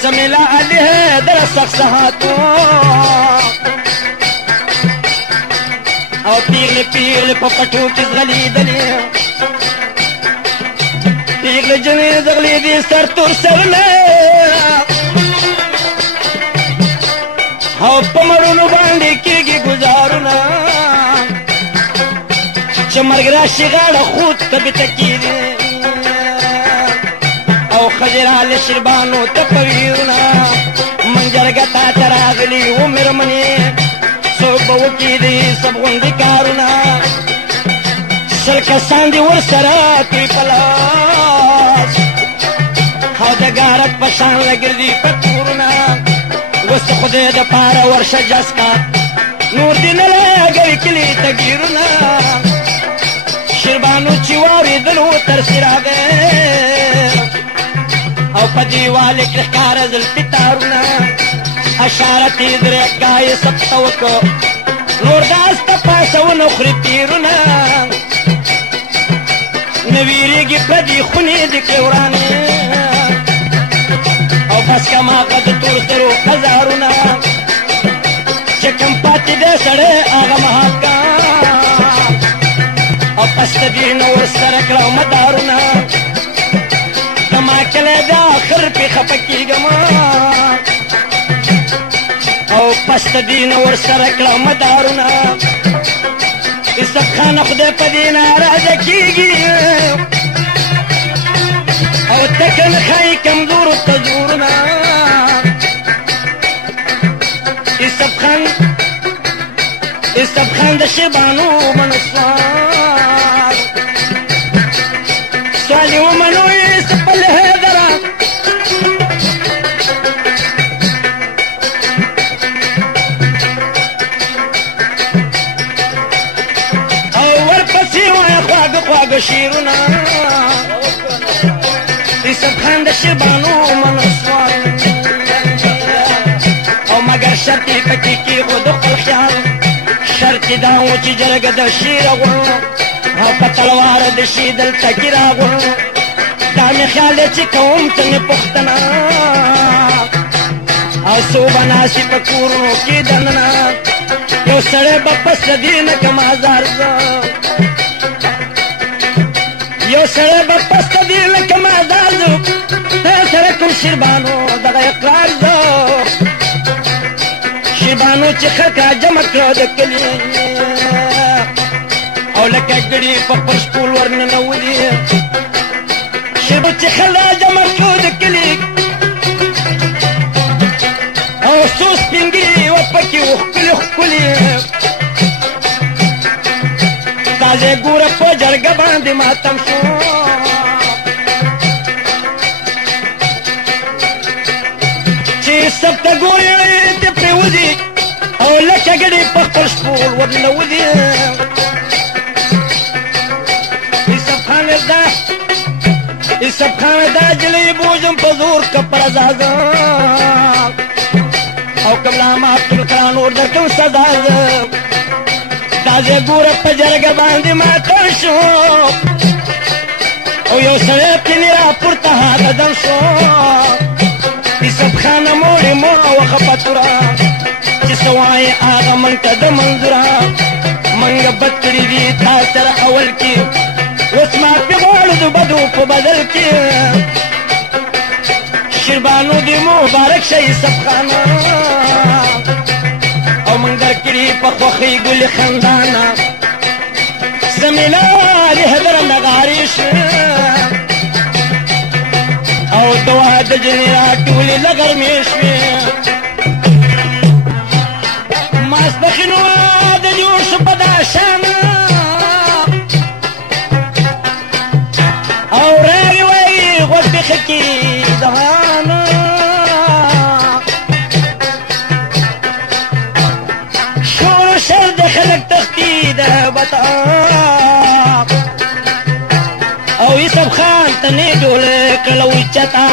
سمیلا علی ہے در سخصحاتو او پیغل پیغل پپٹو کس غلی دلی پیغل جنیز غلی دی سر تر سرنے او پمرونو باندی کی گی گزارونا چمرگرا شغال خود تبی تکی دی او خجرال شربانو تپویرونا منجرگتا تراغلی عمر منی صوبہ وکی دی سب غندی کارونا سلکستان دی ورسرا توی پلاس او دا گارت پشان لگردی پتورونا وست خودی دا پارا ورشا جسکا نور دی نلاغوی کلی تگیرونا شربانو چیواری دلو ترسی راگے او پا دیوالی کرکار زلپی تارونا اشارتی در اکای سبتوکو نور داستا پاسو نخری پیرونا نویری گی پدی خونی دی کورانی او بس کما قد تور سرو ہزارونا چکم پاتی دے سڑے آغا محاکا پست دین ورسره کړه مدارونه زما کلی د آخر پې خفه کېږم او پست دین ورسره کړه مدارونه یوسف خان خدای په دې ناراضه کېږي او تکه نه ښایي کمزورو ته زورونه یوسف خان د شیبانو منسوار سوال یې ومنو یوسف الحیدره او ورپسې وایه خواږه خواږه شعرونه یوسف خان د شیبانو منسوار او مګر شرط یې پکې کېښود خپل خیال شرط دا و چې جرګه د شیر غواړو او په تلوار د شي دلته ګیره غواړو دا مې خیال دی چې کوم ته مې پوښتنه او څو به ناستې په کورونو کې دننه یو سړی به پس د دې نه کم ازار زه یو سړی به پس د دې نه کم ازار زه دا سره کوم شیربانو دغه اقرار زه شیبانو چې خلک را جمع کړه د کلي او لکه ګړي په خپل شپول ورننولي شیبو چې خلک را جمع کړه د کلي او څو سپین ږیري وه پکې و ښکلي ښکلي تازه ګوره په جرګه باندې ماتم شو چې سب ته ګورې وځي او لکه ګړې په خپل شپول ورننولي یوسف خان دا جلۍ بوجم په زور که پر ازازه او که ملا مات کړل کړه نور درکړم سزا زه دا زه ګوره په جرګه باندې ماتم شو او یو سړی پینې راپورته هغه شو یوسف خان موړې مو وخه پتوره چې څه وایې هغه موږ ته د منظوره موږ بد کړي دي تا سره اول کې اوس معافي غواړو د بدو په بدل کې شیربانو دې مبارک شه یوسف خان او موږ درکړي په خوښۍ ګلې خندانه زمینه د حیدر نغارې او دعا د جنې راټولې لغرمې شوې ماسپښین واده جوړ شو په دا شان او راغې وایي غوږ پېښه کې دهان شور و شر د خلک تښتي د بطاق او یوسف خان ته نه ډوله کړله اوچته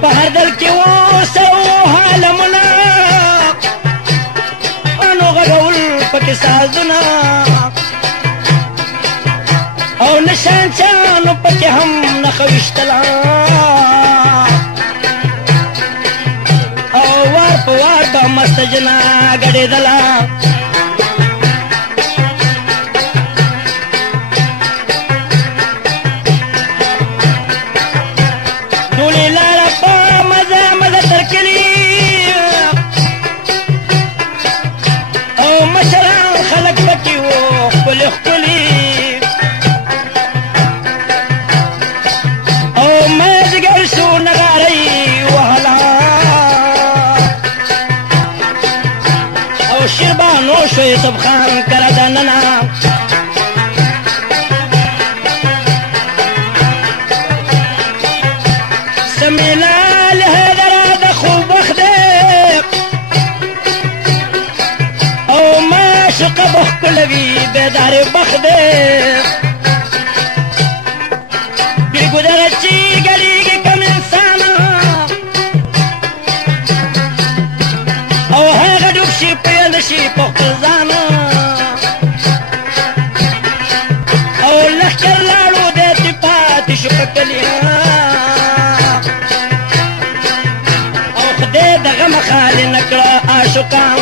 په هر دل کې اوسه عالمونه انو غږول پکې سازونه او نشانچانو پکې هم نښه ویشتله او وار په وار به مسته جنا ګډېدله ټولې لاړه په مزه مزه تر کلي او مشران خلک پکې وو ښکلي ښکلي او مازدیګر شو نغارۍ وهله او شیربانو شو یوسف خان کره دننه سمینا الحیدره د خوب وخت دی او معشوقه به ښکله وي بیدارې بخت دی بېګودره چې ګډېږي کم انسان او هغه ډوب شي پیل شي په خپل ځان او لښکر لاړو دی چې پاتې شو په کلي او خدای د غمه خالي نه کړه عاشقان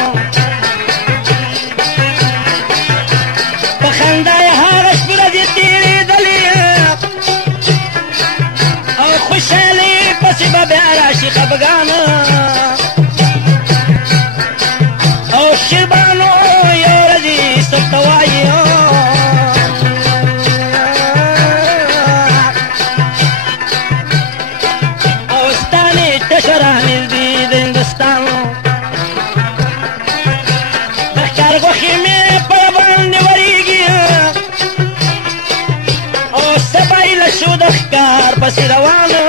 شو د ښکار پسې روانه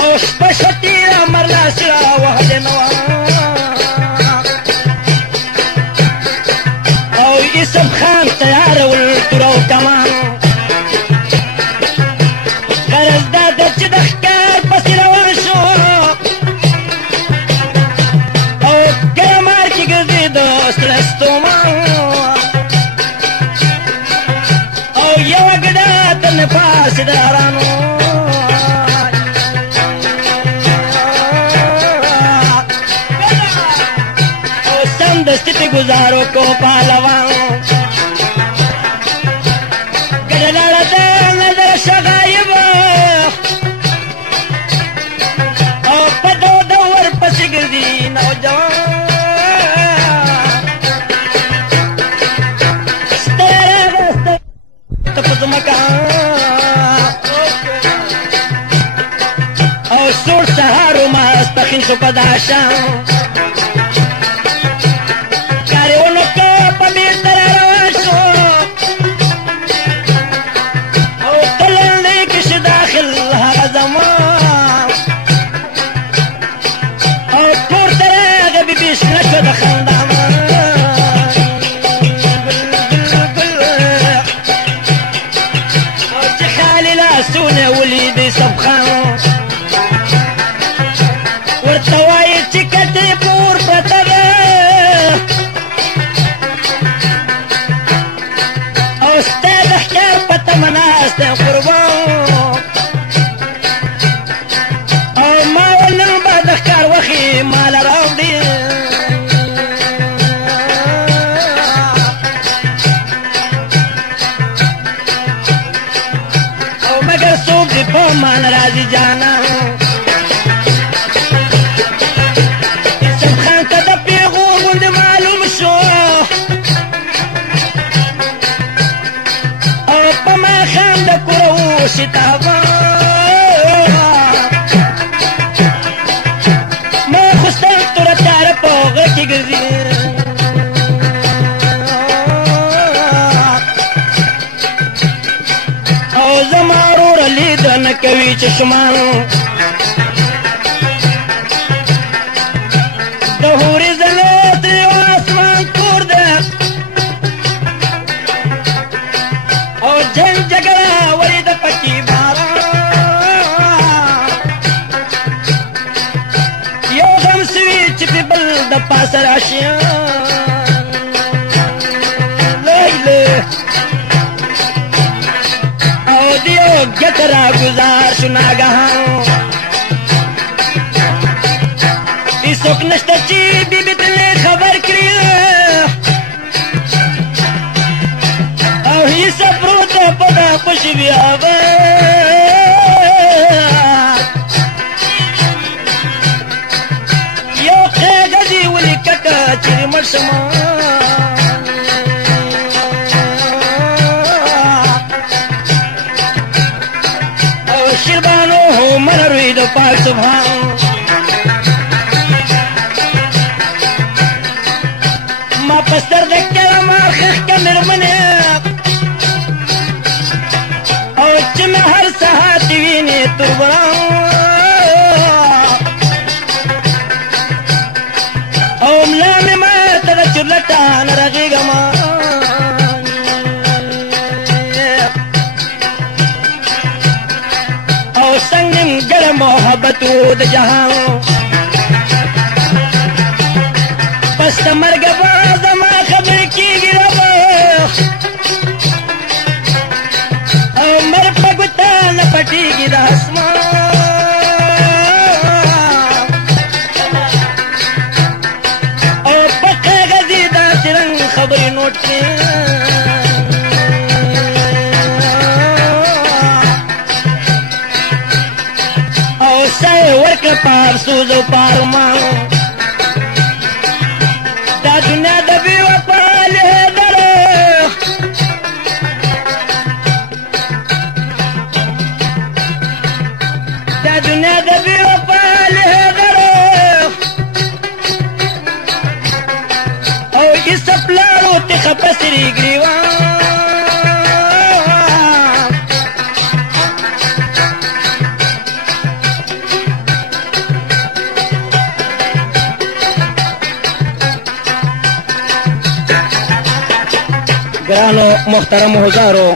او شپه شوه تېره مرلاسي راوهلې نه وه او یوسف خان تیارول توره او کمان غرض دا ده چې د ښکار پسې روان شو او ګرمار کې ګرځېده سره ستومان او یوه ګډه تنه پاسې د ارانو او سمدستي پې ګزارو کو پهلوان ګډه لاړه د نظر شه غایبه او په دود ورپسې ګرځي نوجوان او سور سهار و ماسپخین شو په دا شام کارې ونه کړه په بېرته را روان شو او په لنډۍ کې شو داخل هغه زمان او پورته راغی بېبي شنه شوه د خندا لاسونه ولیدې سبخان ورته وایي چې کتې پور پرته ده او ستا د ښکار په تمه ناست یم قربان او ما ویل نن به د ښکار وښې ماله راوړي څوک دې په ما نه راځي جانا یوسف خان ته د پیغور غوندې معلوم شو او په ماښام د کوره وشتابه ما خو ستا توره تیاره په غره کې ګرځي او زما وروره لیده نه کوي چشمان د هورې زلې ترې آسمان تور ده او جنګ جګړه ولیده پکې باران یو غم سوي چې پې بل د پاسه راشي ګټه را ګزار شو ناګهان هېڅوک نشته چې بیبي تلې خبر کړي او یوسف پروت دی په دا خوشي بیابه یو قیږه دې ولیکټه چیرې مړ شمه شیربانو هو منروي د پاک سبحان ما پستر د کلمار خخ که مېرمنې او چې مې هر سهار دې وینې توربران او ملا مې ماته د چورلټه نه رغېږمه سنگم گر محبتو د جهان پس د مرګ به زما خبر کېږي ربه او مر په ګوته نه پټېږي د اسمان او په کاغذ یې داسې رنګ خبرې نوټ کړې ورکړه پار سوز او پارمان دا دنیا د بې وفا لهدره دا دنیا د بې وفا لهدره او سپلاړو تخه پسري ګریوان ګرانو محترمو حضارو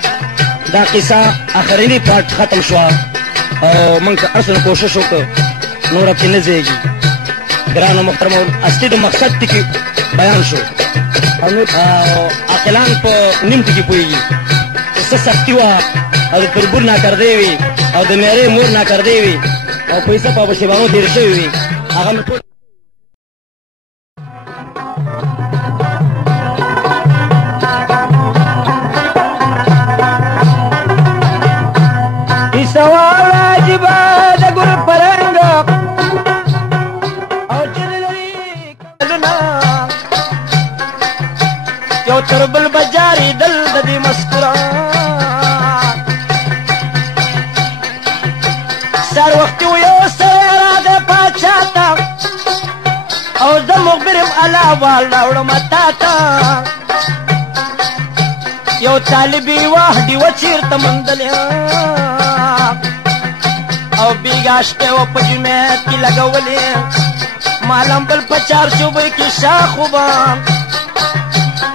دا قصه اخرنی پارت ختم شوه او موږ اصل کوشش وکړو نور پکې نه ځایږي ګرانو محترمو اصلي د مقصد ټکي بیان شو او عاقلان په نیم ټکي پوهېږي چې څه سختي وه او د تربور ناکردې وي او د میرې مور ناکردې وي او پیسه په ابوشیبانو تېرې شوې وي هغه مې ټول سوال عجیبه د ګل پرنګ او چې لري کلونه یو تر بل بجاري دل د دې مسکران سر وخت یو سره راغی پاچا ته او زه مخبرم الله واړم تا ته یو طالبي واهدي و چیرته مندلې او بیگاشته و په جمعیت کې لګولې مالم بل په 4 صوبې کې شاخوبان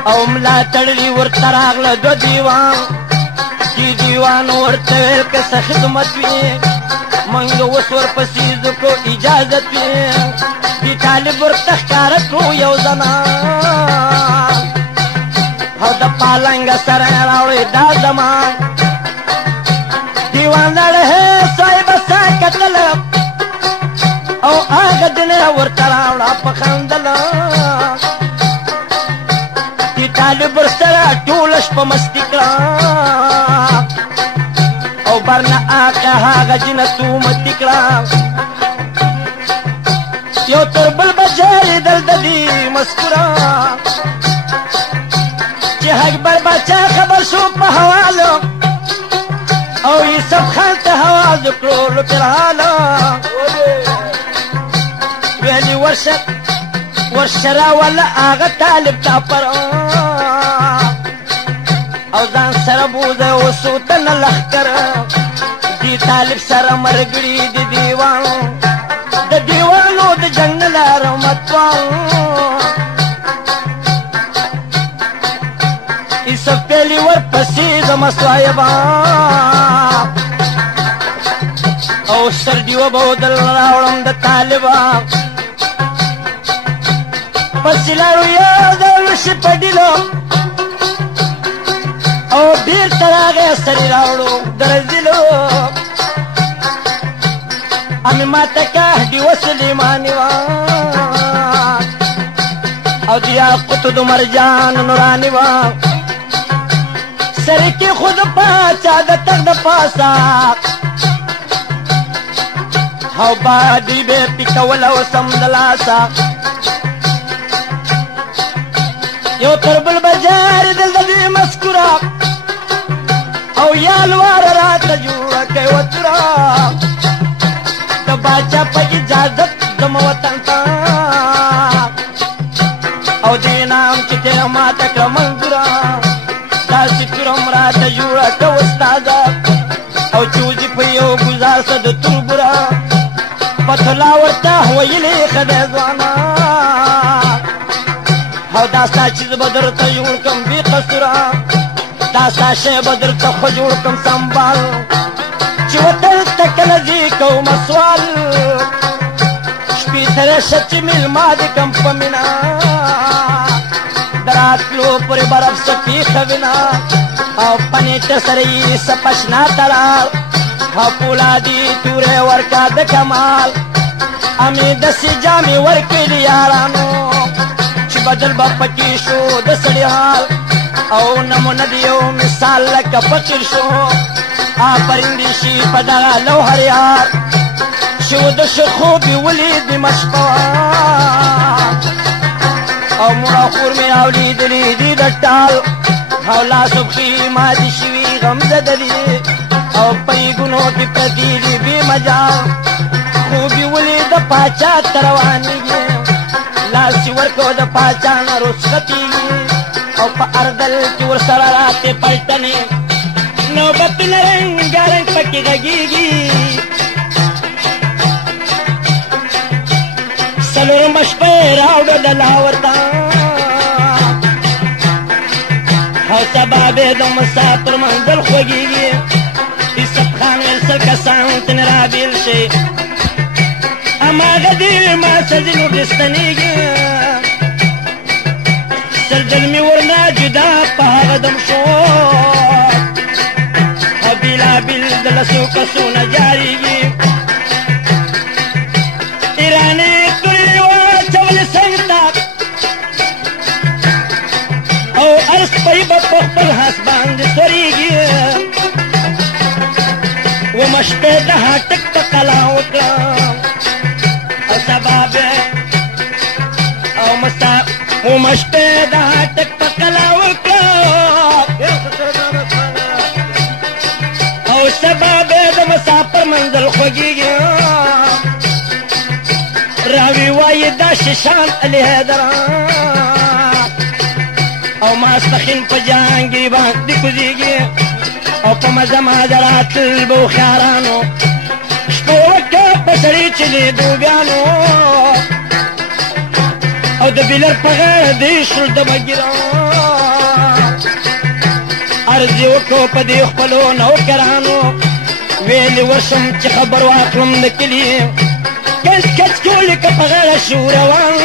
او ملا تړلي ورته راغله دو دیوان چې دیوان ورته ویل که څه خدمت وي موږ اوس ورپسې ځو کو اجازت وي دې طالب ورته ښکاره کړو یو زمان او د پالنګ سره یې راوړې دا زمان دیوان لړه صاحب کتل او هغه دنیا ورته راوړه په خندل دې طالب ورسره ټوله شپه مستي کړه او برنه هغه جنتو متي کړه یو تر بل بجارېدل د دې مسکوره چې اکبر باچا خبر شو په حوالو او یوسف خان ته حواز کړو لوټراله ویلي ورشه راوله هغه طالب ته پر او ځان سره بوځه اوسو تنه لښکر دې طالب سره مرګړي د دیوانو د جنګ نه لاره متوان یوسف پیلي ورپسې زما صاحبه او سر دیوه به دل راوړم د طالبه پسې لاړو یو ځل شي په ډیلو او بېرته راغی سرې راوړو د رزیلو امې ماته که ډیوه سلیماني وه او د یاقوتو د مرجان نوراني وه سره کې خود پاچا د تخ د پاسه او بادي به پکول او سمدلاسا یو تر بل بجار دل د مسکورا او یالوار رات جوړه کوي وترا د باچا په اجازه د موطن تا او دینام چې ته ما تک منګرا داسې کرم رات جوړه کوي استاد او چوزي په یو گزار صد تربرا پتلا ورته ویلې خدای ځوانا او دا ستا چیز بدر ته جوړ کم بې قصوره دا ستا شی بدر ته خو جوړ کم سنبال چې وطن ته کله ځي کوم سوال شپې ترې شه چې میلما دې کم په مینا د راتلو پورې برف سپیخه وینا او پنېټه سره یې سپشنا تړال او پولادي تورې ورکا د کمال امې داسې جامې ورکړلې یارانو چې بدل به پکې شو د سړي حال او نمونه د یو مثال لکه فقیر شو آفرین دې شي په دغه لوهر یار چې و د ښه خوب یې ولیدې مشپه او مړه خور مې راولیدلې دي د ټال او لاسو پښې ماتې شوي غمزده دي او پریګونو کې پرتې دي بې مجال خوب یې ولید پاچا ته روانېږي لاس یې ورکړو د پاچا نه رخصتېږي په ارغل کې ورسره راتې پلټنې نوبتونه رنګارنګ پکې غږېږي څلورمه شپه یې راوړه ډله ورته او سبا به د مسافر منزل خوږېږي یوسف خان ویل سل کسان ترې رابېل شي هماغه دې ما سزینو ډستنېږي سل دل مې ورنه جدا په هغه دم شو او بېلابېل د لسو کسونه جارېږي ایراني تورې واچولې څنګ ته او هر سپی به په خپل هس باندې سورېږي ومه شپې د هاټک په قلا وکړه او سبا به ومه شپې د هاټک په قلا وکړه او سبا به د مسافر منزل خوږېږي راوی وایي دا شیشان علي حیدر او ماسپښین په جهانګیر باندې کوزېږي او په مزه مازه راتلل به هوښیارانو شپه وکړه په سړي چې لیدو بیانو او د بیلر په غاړه دې شول د بګیران عرض یې وکړو په دې خپلو نوکرانو ویلې ورشم چې خبر واخلم د کلي کچ کچ کولې که په غاړه شو روان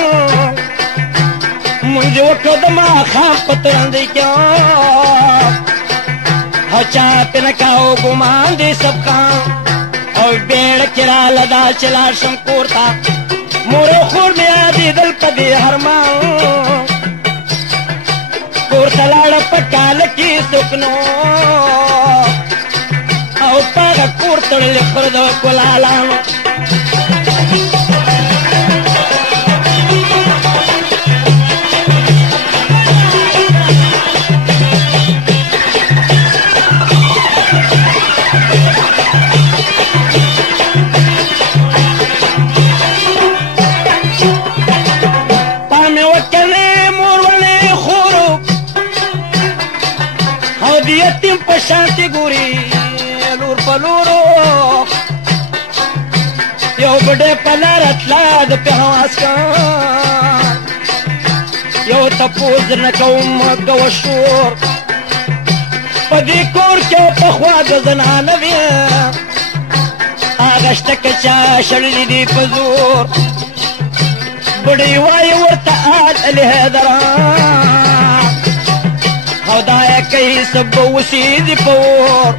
مونږ یې وکړو د ماښام په ترندۍ کې او چا پې نه کاو ګمان د یوسف خان او بیړه کې راله دا چې لاړ شم کور ته مور او خور مې یادېدل په دې هرمان کور ته لاړه په کاله کې څوک نو او په هغه کور تړلې خور د کلالانو یتیم په شانتې ګوري لور په لورو یو بډې په لاره تله د پهواز کان یو تپوس درنه کوم کوه شور په دې کور کې پخوا د زنانه وې هغه شته که چا شړلي دي په زور بډۍ وایي ورته علي حیدران او دا یې کوي څه به وسېږي په اور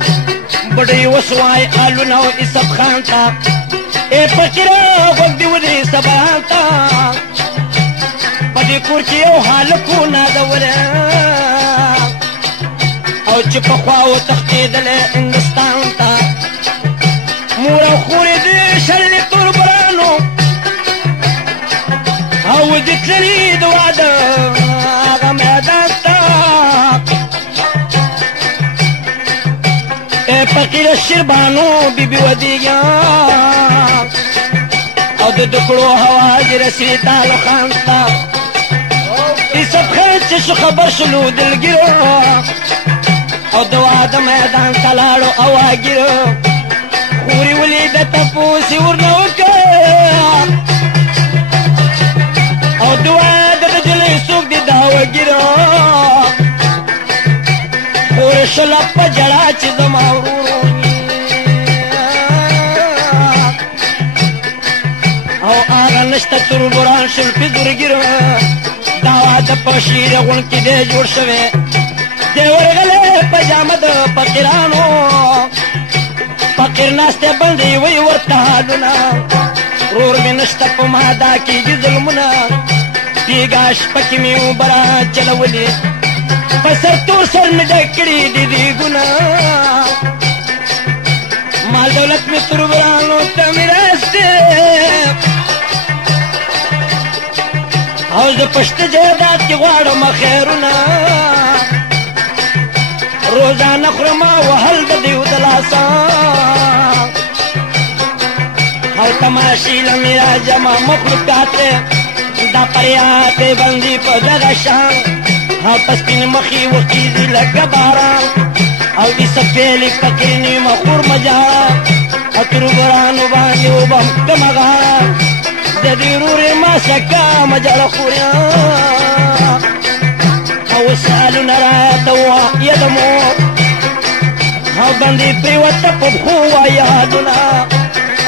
بډۍ وسوای الونه او یوسف خان ته ای فقیره غوږ دې ودې سبان ته په دې کور کې یو هلک و نازولی او چې پخوا وتښتېدلی هندوستان ته مور او خور یې دې شړلې توربرانو او دې تللي د واده هغه میدان ته فقیر شیربانو بی بی ودیگا او د دکړو هوا دې رسي تعالو خان ته یوسف خان چې شو خبر شلو دلګیرو او د واده میدان ته لاړو اواګیرو خوري ولې د تپوسې ورنه وکړه او د واده د جلۍ څوک دې دا وګیرو خور شله په جړا چې زما ورورو او هغه نشته تربوران شل پې زورګیرو دا واده په شیر غون کې دی جوړ شوی دی ورغلی په جامه د فقیرانو فقیر ناستی بندې وی ورته حالونه رور مې نشته په ما دا کېږي ظلمونه بیګا شپه کې مې اوبره چلولې په سر تور سر مې ډک کړي دي دیګونه مال دولت مې تربرانو ته میراث دی او زه پشته جایداد کې غواړم خیرونه روزانه خورم وهل د دیو د لاسه او تماشې له مې راجمع مخلوقات دا پریاتې بندي په دغه شان او پسپین مخی وخیزی لکه باران او دی سپیلی پکینی مخور مجاران او تربرانو باندی و بم کمغاران زدی روری ما سکا مجال خوریان او سالو نرایتا و یدمو او بندی پریوتا پبخوا یادنا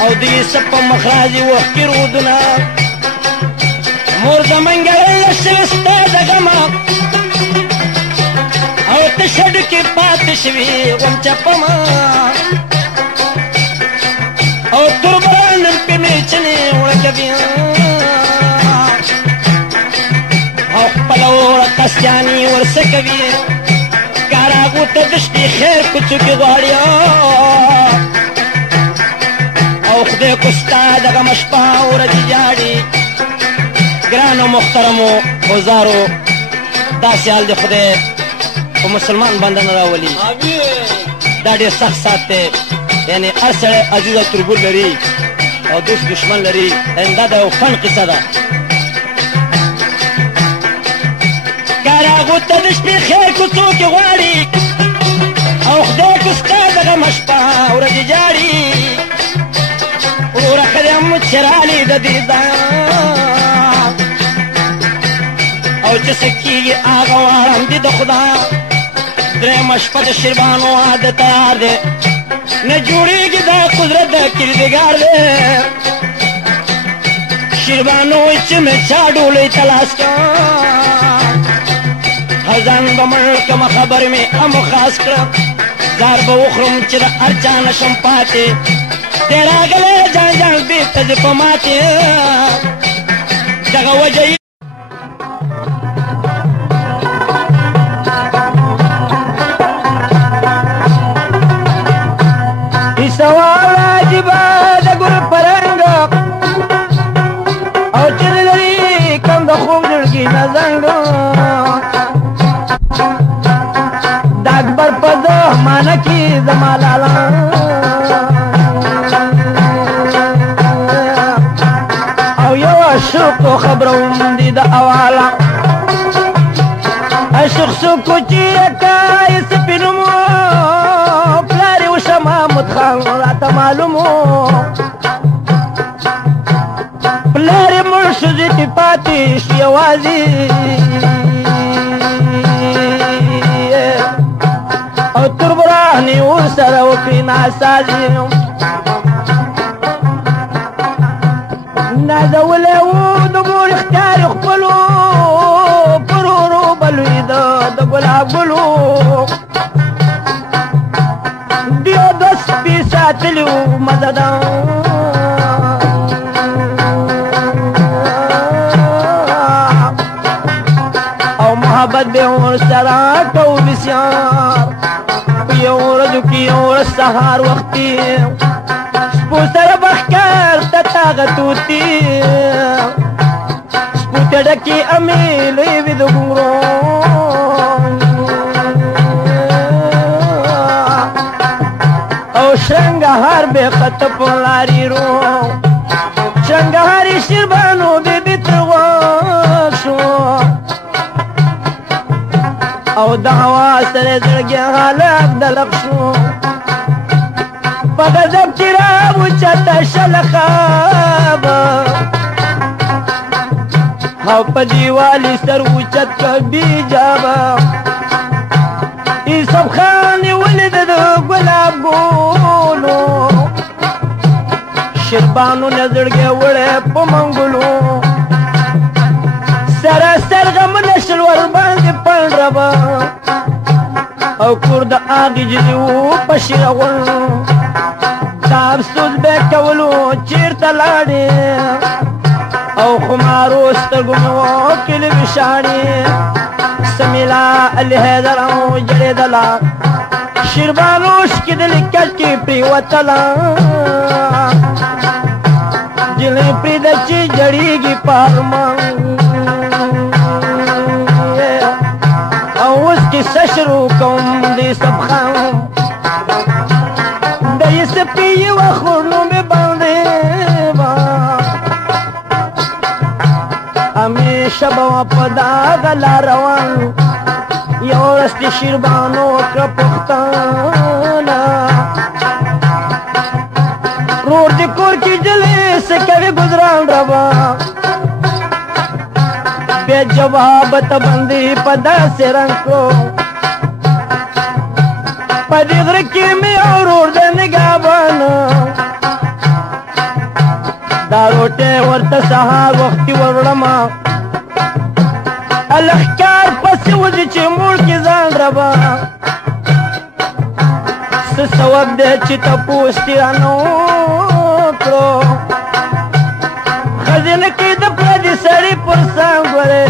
او دی سپا مخرازی وحکی رودنا مور زمنگل شوستا دغما او تشد کی پات شوی غم چپما او تربان په میچنی ورکبیا او پلور قسیانی ورسکوی کاراغو ته دشتي خیر کوڅو کې غواړیا او خدای کو ستاد دغه مشپا ورځي جاړي ګرانو محترمو وزارو دا سیال دی خدای او مسلمان بندن راولي دا ډېر سخت سات دی یعنی هر سړی عزیز او تربور لري او دوست دشمن لري دا د یو فن قصه ده کاراغو ته د شپې خیر کوڅو کې غواړي او خدای کو ستا دغه مشپه ورځې جاړي وروره ښه دی چې رالي د دې ځان او چې څه کېږي هغه واړم دي د خدا درېیمه شپه د شیربانو واده تیار دی نه جوړېږي دا قدرت د کردګار دی شیربانو وایي چې مې چا ډولۍ ته لاس کړه ځان به مړ کړمه خبر مې هم خاص کړه زار به وخورم چې د هر چا نشم پاتې دی راغلی جان جان بېرته دې په ماتې دغه وجه سوال عجیبه د ګل پرنګ او چې لري کم د خوب زړګي نه زنګ د اکبر په زمانه کې زما لالا او یو عشق خبروم دي د اواله عشق سکو چې کای سپینمو محمد خان راته معلومو پلار مړ شو زه پاتې شو یوازې او تربرانې ورسره وکړي ناسازي نازولی وو د مور اختیار خپلو پر ورو بلوي د ګلاب ګلو ساتلو مددان او محبت به ورسره کو بسیار یو ورځ کې یو ورځ سهار وختي سپو سره بخکار ته طاقتوتي سپو ته ډکې امې لوی وي د ګونګرو شنگهار به خط پلاری رو شنگهاری شیربانو بی بی ترغوک شو او د هوا سره زړګي حالک دلق شو په غضب کې راوچته شله خواب او په دیوالي سر اوچت که بیجابه یوسف خان ولید د ګلاب ګولو شیربانو نه زړګی وړی په منګلو سراسر غمونه شل ورباندې پړ ربه او کور د هغې جدي و په شیره غول دا افسوس به یې کولو چېرته لاړې او خمارو سترګو مې وکړې وشاڼې سمیلا الحیدر او جړېدله شیربانو شکېدلې کټ کې پرېوتله جلۍ پرېږده چې جړېږي په ارمان او اوس کیسه شروع کوم د یوسف خان د یوسفي یوه خورلو مې باندې همیشه به په دغه لار روان پرست شیربانو کا پختانا رور دی کور کی جلی سے کوي گزران روا بے جواب تبندی پدا سے رنگ کو پدی غر کی می اور د نگابانا دا روٹے ورته سهار وختي ورړما الحکار پسې وځي چې موړ کې ځان ربا څه ثواب دی چې تپوس تیرانو کړو خزینه کې د پردي سړي پر څنګ ورې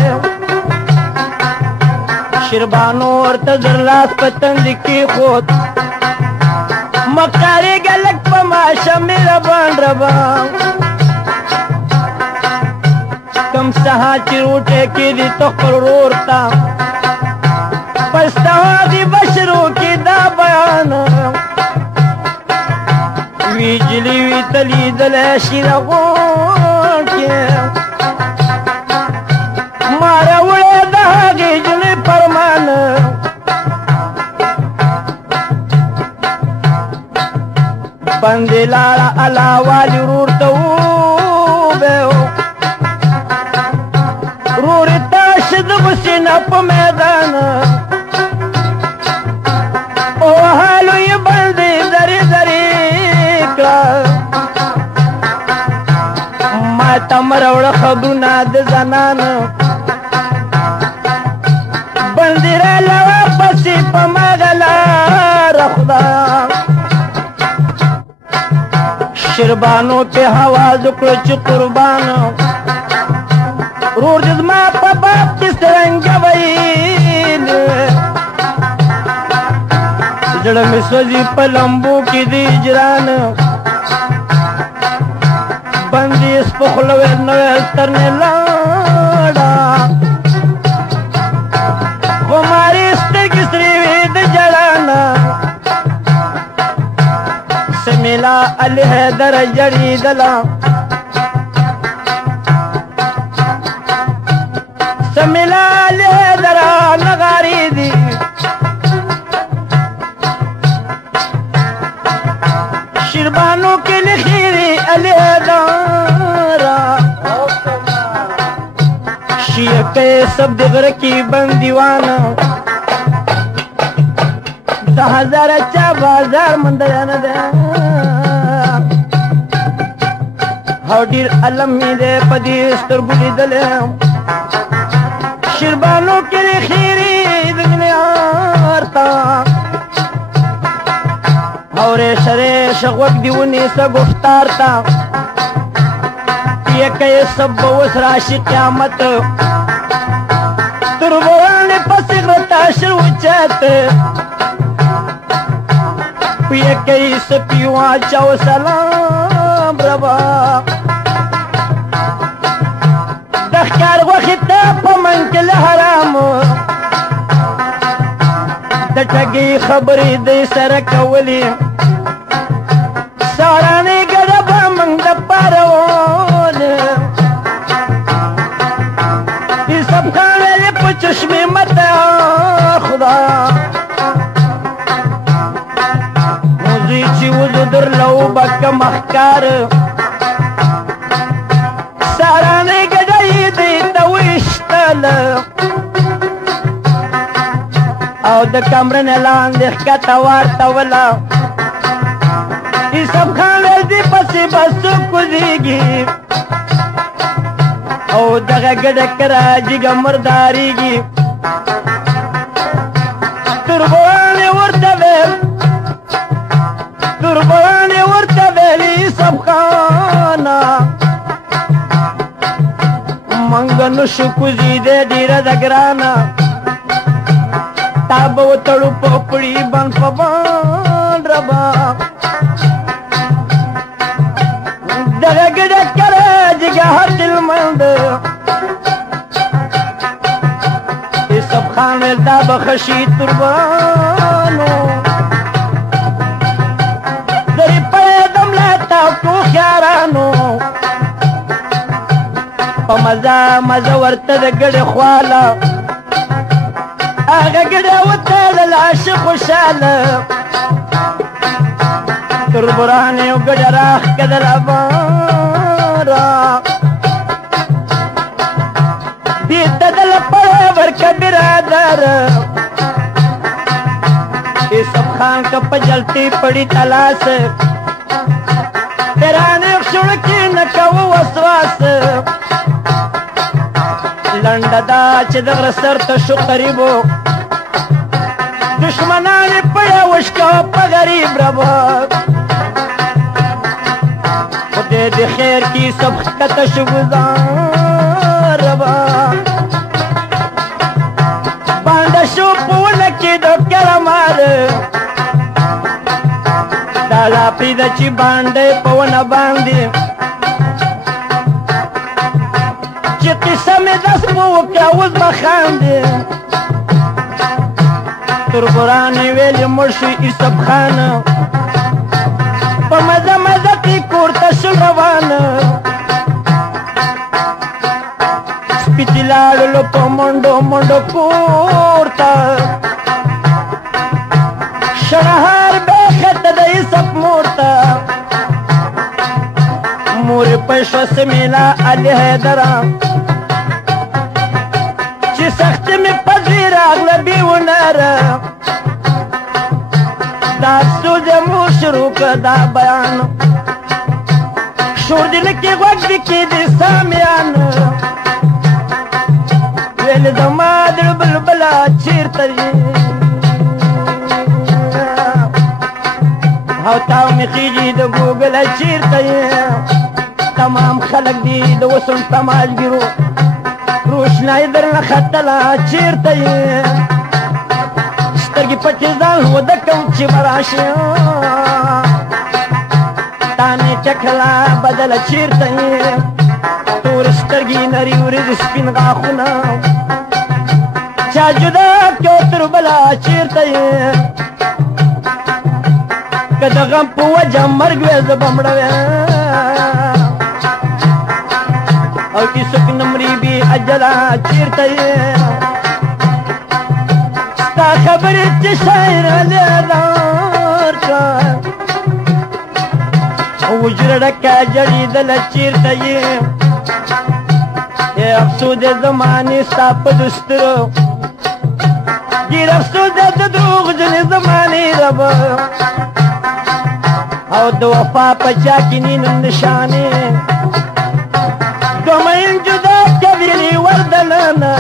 شیربانو ورته زر لاس په تندي کې خود مکارېږه لږ په ماشه مې ربان ربا کم سها چې روټې کې دي تو خپل ورور ته پسته دي بشرو کې دا بیان ویجلي وي تلیدلی شي رغون کې ما راوړی د هغې جلۍ فرمان بندې لاړه الله والي ورور ته ووبیو روری تاشد غسینا پا میدان او حالو ی بندی دری دری کلا ما تمر اوڑ خبرونا د زنان بندی را لوا پسی پا مغلا رخدا شربانو پی حواز اکڑو چی قربانو رور دې زما په باب کې سترنګه ویل زړه مې سوځي په لمبو کې د هجران بندي سپخلوې نوې ترنې لاړه خمارې سترګې سرې وې د جړانا سمیلا علي حیدر جړېدله سمیلا له درا نغاری دی شیربانو کے لخیری علیدارا شیعہ کے سب دغر کی بندیوانا 10,000 چا بازار مندیانا دے ہاو دیر علمی دے پدیستر گلی دلے شیربانو کے لیے خیری دنیارتا اور شرے شغوک دیونی سا گفتارتا یہ کئی سب بوس راشی قیامت تربوانی پسی غرطا شروچت یہ کئی سپیوان چاو سلام ربا دخکار وخطا پمن کل حرام دٹگی خبری دی سرکولی سارانی گڑبا منگ دپارون یہ سب کھانے لی پچشمی متا خدا موزی چی وزو در لو بک مخکار سارانی گڑی دی دوشتل او د کمرن لاندې ښکته ورتوله یوسف خان ورځي پسې بس کوزیږي او دغه ګډه کرا جګه مردارېږي تربوانې ورته ویل یوسف خانه منګه نشو کوزېدی ډېره ده ګرانه تابو تړو پپړی بن پبان ربا دغه ګډه کرا جګه دل مند یوسف خان دا بخشي تربانو دری پیدم لتا کو خیارانو په مزه ورته د ګډه خواله آگا گڑا وطا لاش خوشاله تر بران یو ګډراخ کدل ابارا دې تدل پر ورک برادر سب خان کا پجلتی پڑی تلاس پیرانے شڑکی نکو وسواس لنڈدا چه دغر سر تشو قریبو دشمنانی پڑا وشکا پا غریب ربا خودے دی خیر کی سب خطشو گزار ربا باندشو پولکی دو کرمار دالا پیدا چی بانده پونا باندی چی قسم دست پوکا وز بخاندی تر برانی ویلی مرشی ایسب خان پا مزا مزا تی کورتا شل روان سپیتی لالو پا منڈو منڈو کورتا شنهار بیخت دا ایسب مورتا موری پشو سمیلا علی حیدرام چی سختی می پذیر اغلبی و نارا دا افسوز مو شروع دا بیان شور دل کی غوگ کی دی سامیان ویل دما دل بلبلا چیر تری او تاو مخیجی دا گوگل چیر تری تمام خلق دی دا وسن تماج گیرو روشنائی در نخطلا چیر تری سترگی پچیزان ہو دکم چی براشی تانی چکلا بدل چیر تری تور سترگی نری ورد سپین غاخونا چا جدا کیو تر بلا چیر تری کدا غم پو وجه مرگ ویز بمڑوی او کی سک نمری بی اجلا چیر تری ستا خبری چی شایر لیدار کا وجرڑکا جڑی دل چیر تری اے افسود زمانی ستا پدسترو گیر افسود دروغ جن زمانی رب او دو وفا پچا کی نینم نشانی دو مین جدا کبیلی وردنانا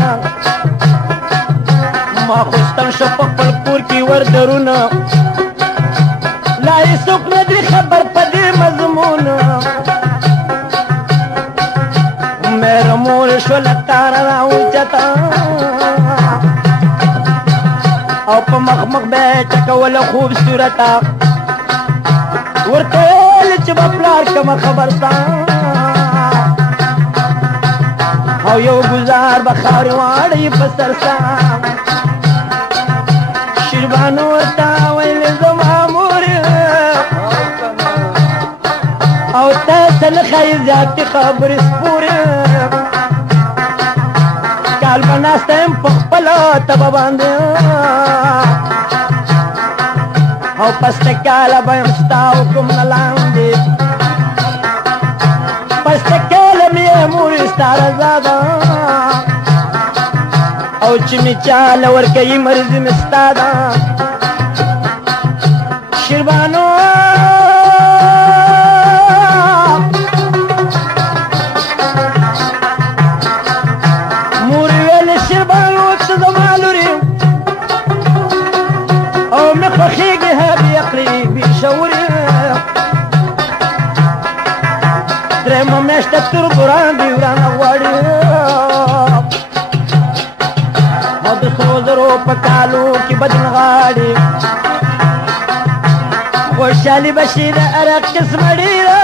ما خوستن شپق پلپور کی وردرونا لائی سوک ندری خبر پدی مضمون میرا مور شولکارا اوچتا او پا مخمخ بیچا کولا خوبصورتا ورطول چه بپلار کم خبرتا او یو گزار بخاری واری پسرسا شربانو ورطا ویل زماموری او تا سنخی زیادی خبر سپوری کال بناستیم پخپلا تبا باندی او پستکالا بیم ستاو کم نلاندی پستکالا میه موری ستارا زادا او چی می چالا ورکی مرزی مستادا شربانو موری ویل شربانو تزمالوری او مخخیگی بیقلی بیشوری درم میشت تر بران دیوران اغواری او دسرو زرو پکالو کی بدن غاڑی خوشحالی بشید ارق قسم دیرا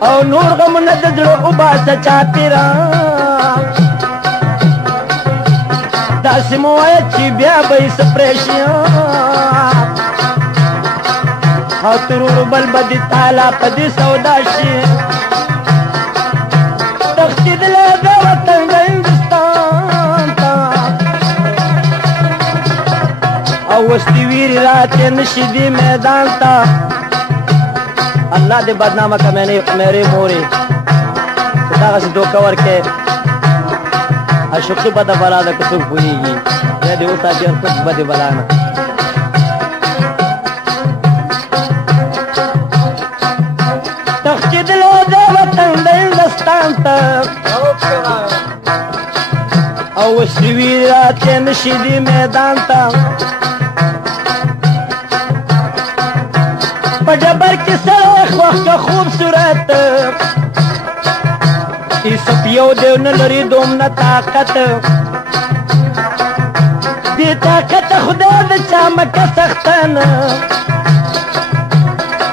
او نور غم نددر اوباسا چاپیرا داسی موائد چی بیا بای سپریشیاں او ترور بل بدی تالا پدی سوداشی تختی دل دا وطن دا ہندوستان تا راتے نشیدی میدان تا اللہ دے بدنامہ کا میں نے میرے موری داغه سي دوکه ورکې اشوقي بده بلا ده که څوک پوهېږي بیا دې وساتي هر څوک بدې بلا نه تښتېدلو د وطن د هندوستان ته او وسلوي راتې نشي دې میدان ته په ډبر کې سره وخت خوبصورت ایسپ یو دیو نلری دومنا طاقت دی طاقت خدا د چامک سختن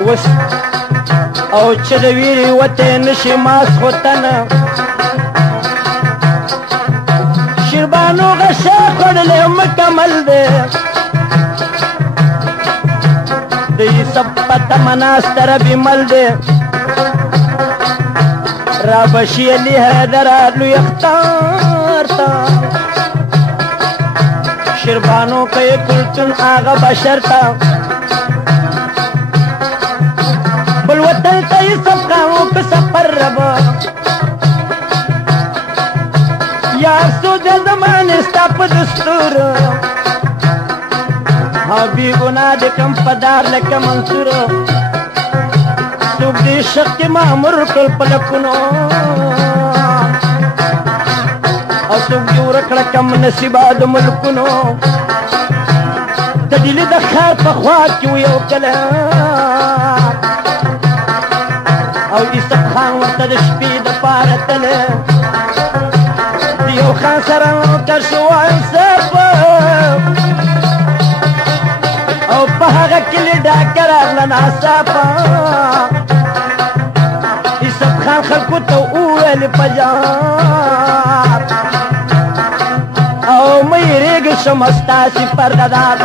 وس او چدویری وته نشي ماس خوتن شربانو غشا خړلې مکمل دی دی سب پته مناستر بیمل دی رابشی علی حیدر آلو اختار تا شربانو کئی کلتن آغا بشر تا بلوطن کئی سب کاموں پہ سفر ربا یا سود زمان استاپ دستور ہاں بی گناہ دکم پدار لکم منصور سوک دی شق مامور کل پلکنو او سوک دی ورکڑکم نصیباد ملکنو تدیل دخار پخواد کیو یو کلا او ایسق خان ورطا دشپید پارتل دیو خان سران کرشوان سپا او پاگا کلی ڈاکر اغلنا سپا خان خلقو تو اول پجار او میریگ شمستاسی پرددار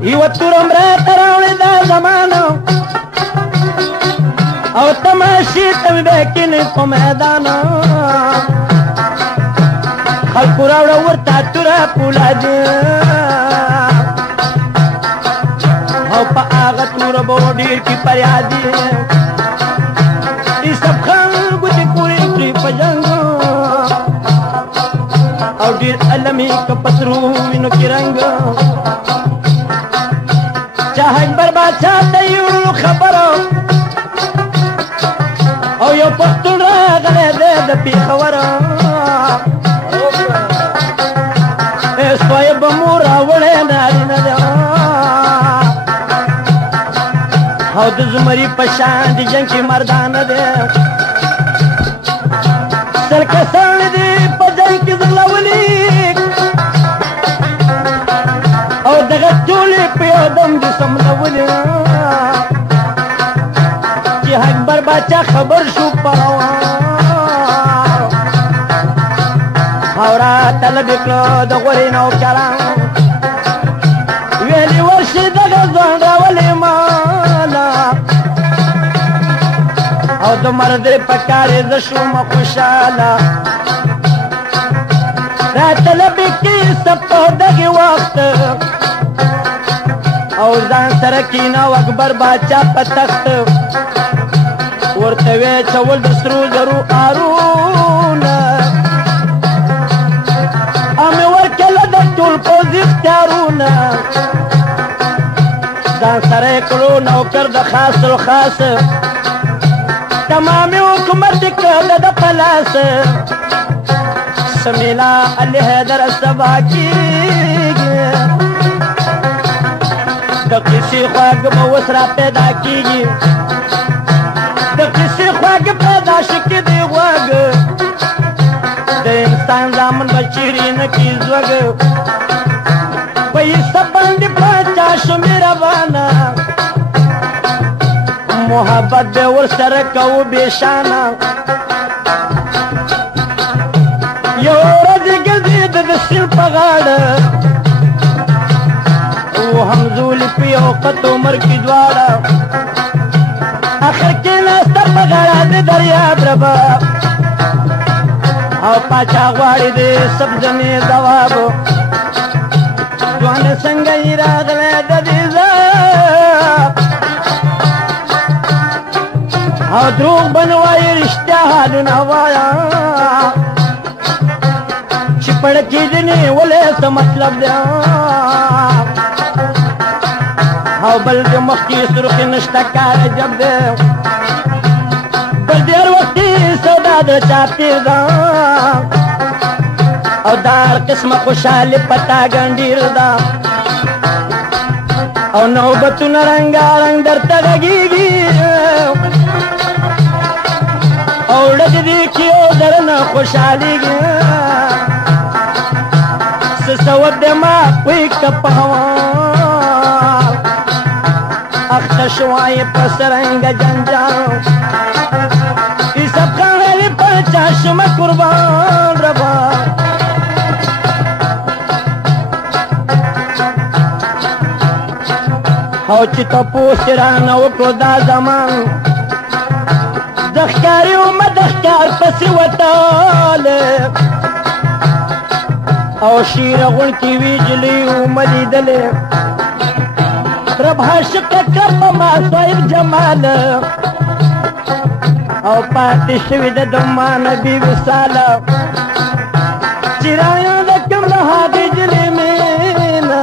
یو تورم را تراولی دا زمانو او تماشی تم بیکنی پا میدانا خلقو راوڑا ورطا تورا پولا دی او پا آغا تورا بو دیر کی پریادی ای سب خلقو دی پوری کری پا جنگو او دیر علمی کپسروینو کی رنگو چاہک برباد چاہتا یو خبرو او یو پختون راغلی دی د پیښور سوی به مو راوړی نارینه دی او د زمري په شان د جنګ کې مردانه دی سل کسان دي په جنګ کې ځغلولي او دغه ټولې په یو دم دي سملولي اکبر باچا خبر شو پروان اورا طلب کړو د غوري نو کرام ویلی ورشي دغه ځوان راولې مالا او د مرد په کارې ز شوم خوشاله را طلب کې سپو دغه وخت او ځان سره کینا اکبر باچا په تخت ورته وی چول د سرو زرو آرونا امې ورکله د ټول پوځ اختیارونه ځان سره یې کړو نوکر د خاص الخاص تمامي حکومت یې کړله د په لاس سمیلا علي حیدر سبا کېږي د کیسې خواږه به اوس را پیدا کېږي د کسی خواږ پیدا شکې دی غوږ د انسان زامن به چیرې نه کي زوږ پیسه باندې پاچا شو مهربانه محبت به ورسره کوو بېشانه یو ورځ ګرځېده د سیند په غاړه و همزولي په یو قط عمر کې دواړه اخر کې ناسته په غاړه د دریاب ربه او پاچا غواړي د سبزمې ځواب ځوان څنګه یې راغلی د دې او دروغ به نه وایي رښتیا حالونه وایه چې پړکې دې نیولې څه مطلب دی او بل د مخکې سرخې نشته کار عجب دی پر ډېر وختي سودا د چا تېر ده او دا هر قسمه خوشحالي پتا ګنډیر ده او نوبتونه رنګارنګ درته غږېږي او ډک دي کې او درنه خوشحالېږي څه سوب دی ما پوی که په هوا اخته شوی په سرنګه جنجال ای سب خانې په چشمه قربان ربا او چې تپوس رانه وکړو دا زمان د ښکاري ومه د ښکار پسې وتاله او شیره غونکې وي جلۍ ومه لیدلې رب عاشقه که په ما صاحب جمال او پاتې شوي د دما نبي وصاله چې رایاده کړم له هغې جلۍ مینه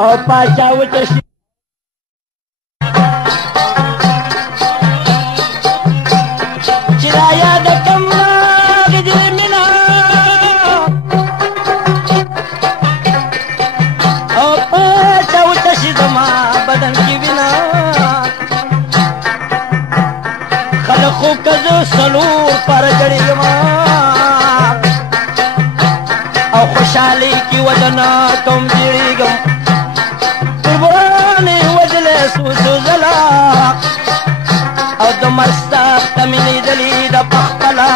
او پاچا وچه شي چې رایاده کړم له هغې جلۍ مینه او پاچا وچه شي زما بدن کې وینه خلق خو که زه څلور پاره جړېږم او خوشحالۍ کې ودنه کوم جړېږم قربانې وجلې څو ځله او د مرګ سخت مې لیدلي د پخپله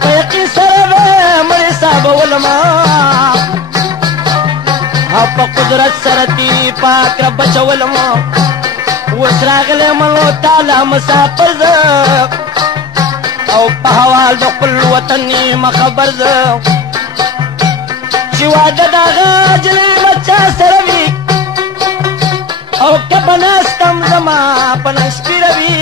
په یقین سره به مړې حسابولما او په قدرت سره تی پاک رب بچولما اوس راغلی منو تعالی مسافر زه او په حوال د خپل وطن نیمه خبر زه چې واده د هغه جلۍ به چا سره وي او که به ناستم زما په ننګ سپیره وي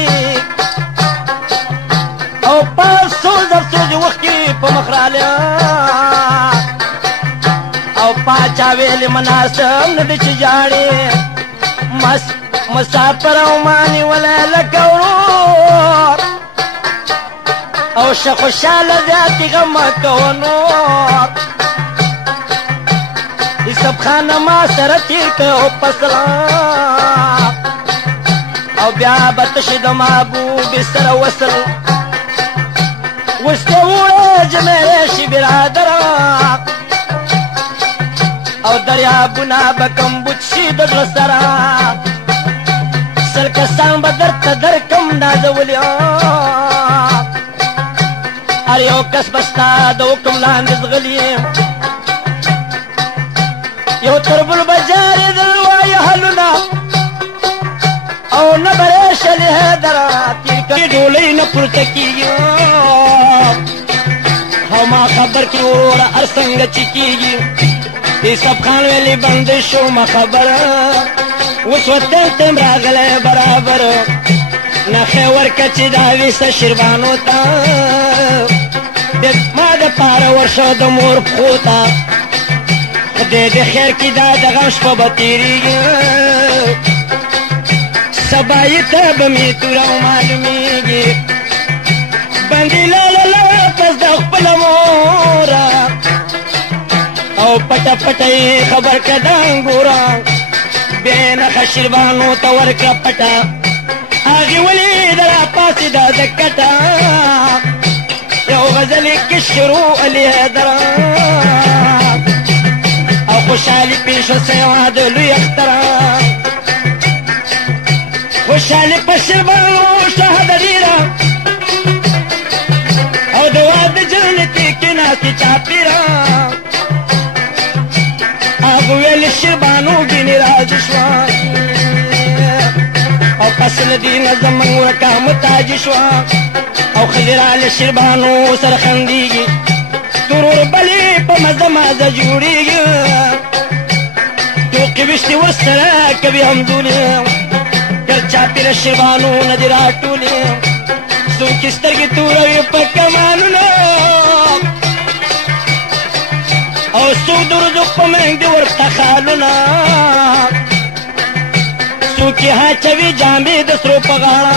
او په افسوس افسوس وخت کې په مخ رالی او پاچا ویلې مناسب نه دی چې ژاړې مسافر او مانی ولا لکه ورور او شه خوشحاله زیاتې غم مه کوه نور یوسف خانه ما سره تېر کړه فصله او بیا به تشې د محبوبې سره وصل اوس دې وړه جمیرې شي برادره او دریابونه به کمبود شي د زړه سره سل کسان به درته درکم نازولي هر یو کس به ستا د حکم لاندې زغلي یو تربل به جارېدل وایي حلونه او نه به ریشلې حیدره تېر کړي ډولۍ نه پورته کېږي او ما خبر کړي وروره هر څنګه چې کېږي یوسف خان ویلې بندې شومه خبره اوس وطن تم راغلی برابر نښې ورکه چې دا ویسه شیربانو ته ما د پاره ورشه د مور پښو ته خدای د خیر کې دا د غم شپه به تېرېږي سبا یې ته به مې توره معلومېږي بندې لاله پس د خپله موره او پټه پټه یې خبر که د انګوره بیا یې نښه شیربانو ته ورکړه پټه هغې ولیده راپاڅېده د کټه یو غزل یې کې شروع علي حیدره او خوشحالي پېښ شوه سیوا د لوی اختره خوشحالي په شیربانو شوه د ډېره او د واده جنتې کې ناستې چاپېره هغه ویل شیربانو شوا او قسل دی نظم ورکا متاج شوا او خزرال شربانو سر خندیگی ترور بلی پا مزه مزه جوڑیگی تو قبشتی ورسرا کبی همزولی گرچا پیر شربانو ندی راٹولی سو کسترگی توروی پا کمانونا او سو درزو پا منگ دی ورطا خالونا سو کی ها چوی جامی دسرو پا غانا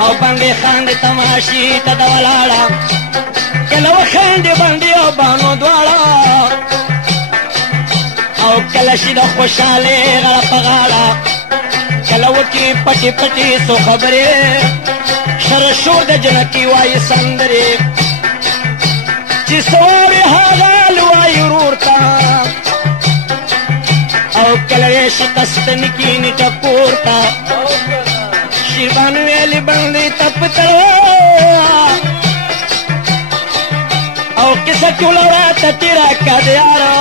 او بندی خاندی تماشی تا دولالا کلو خاندی بندی او بانو دوالا او کلشی دا خوشالی غلا پا غالا کلو کی پٹی پٹی سو خبری شرشور دا جنکی وائی سندری چی سواری حاغال وائی رورتا او کلویشی تستنکی نیٹا کورتا شیربان ویلی بندی تپ تلوا او کسا کولورا تیرا کدیارا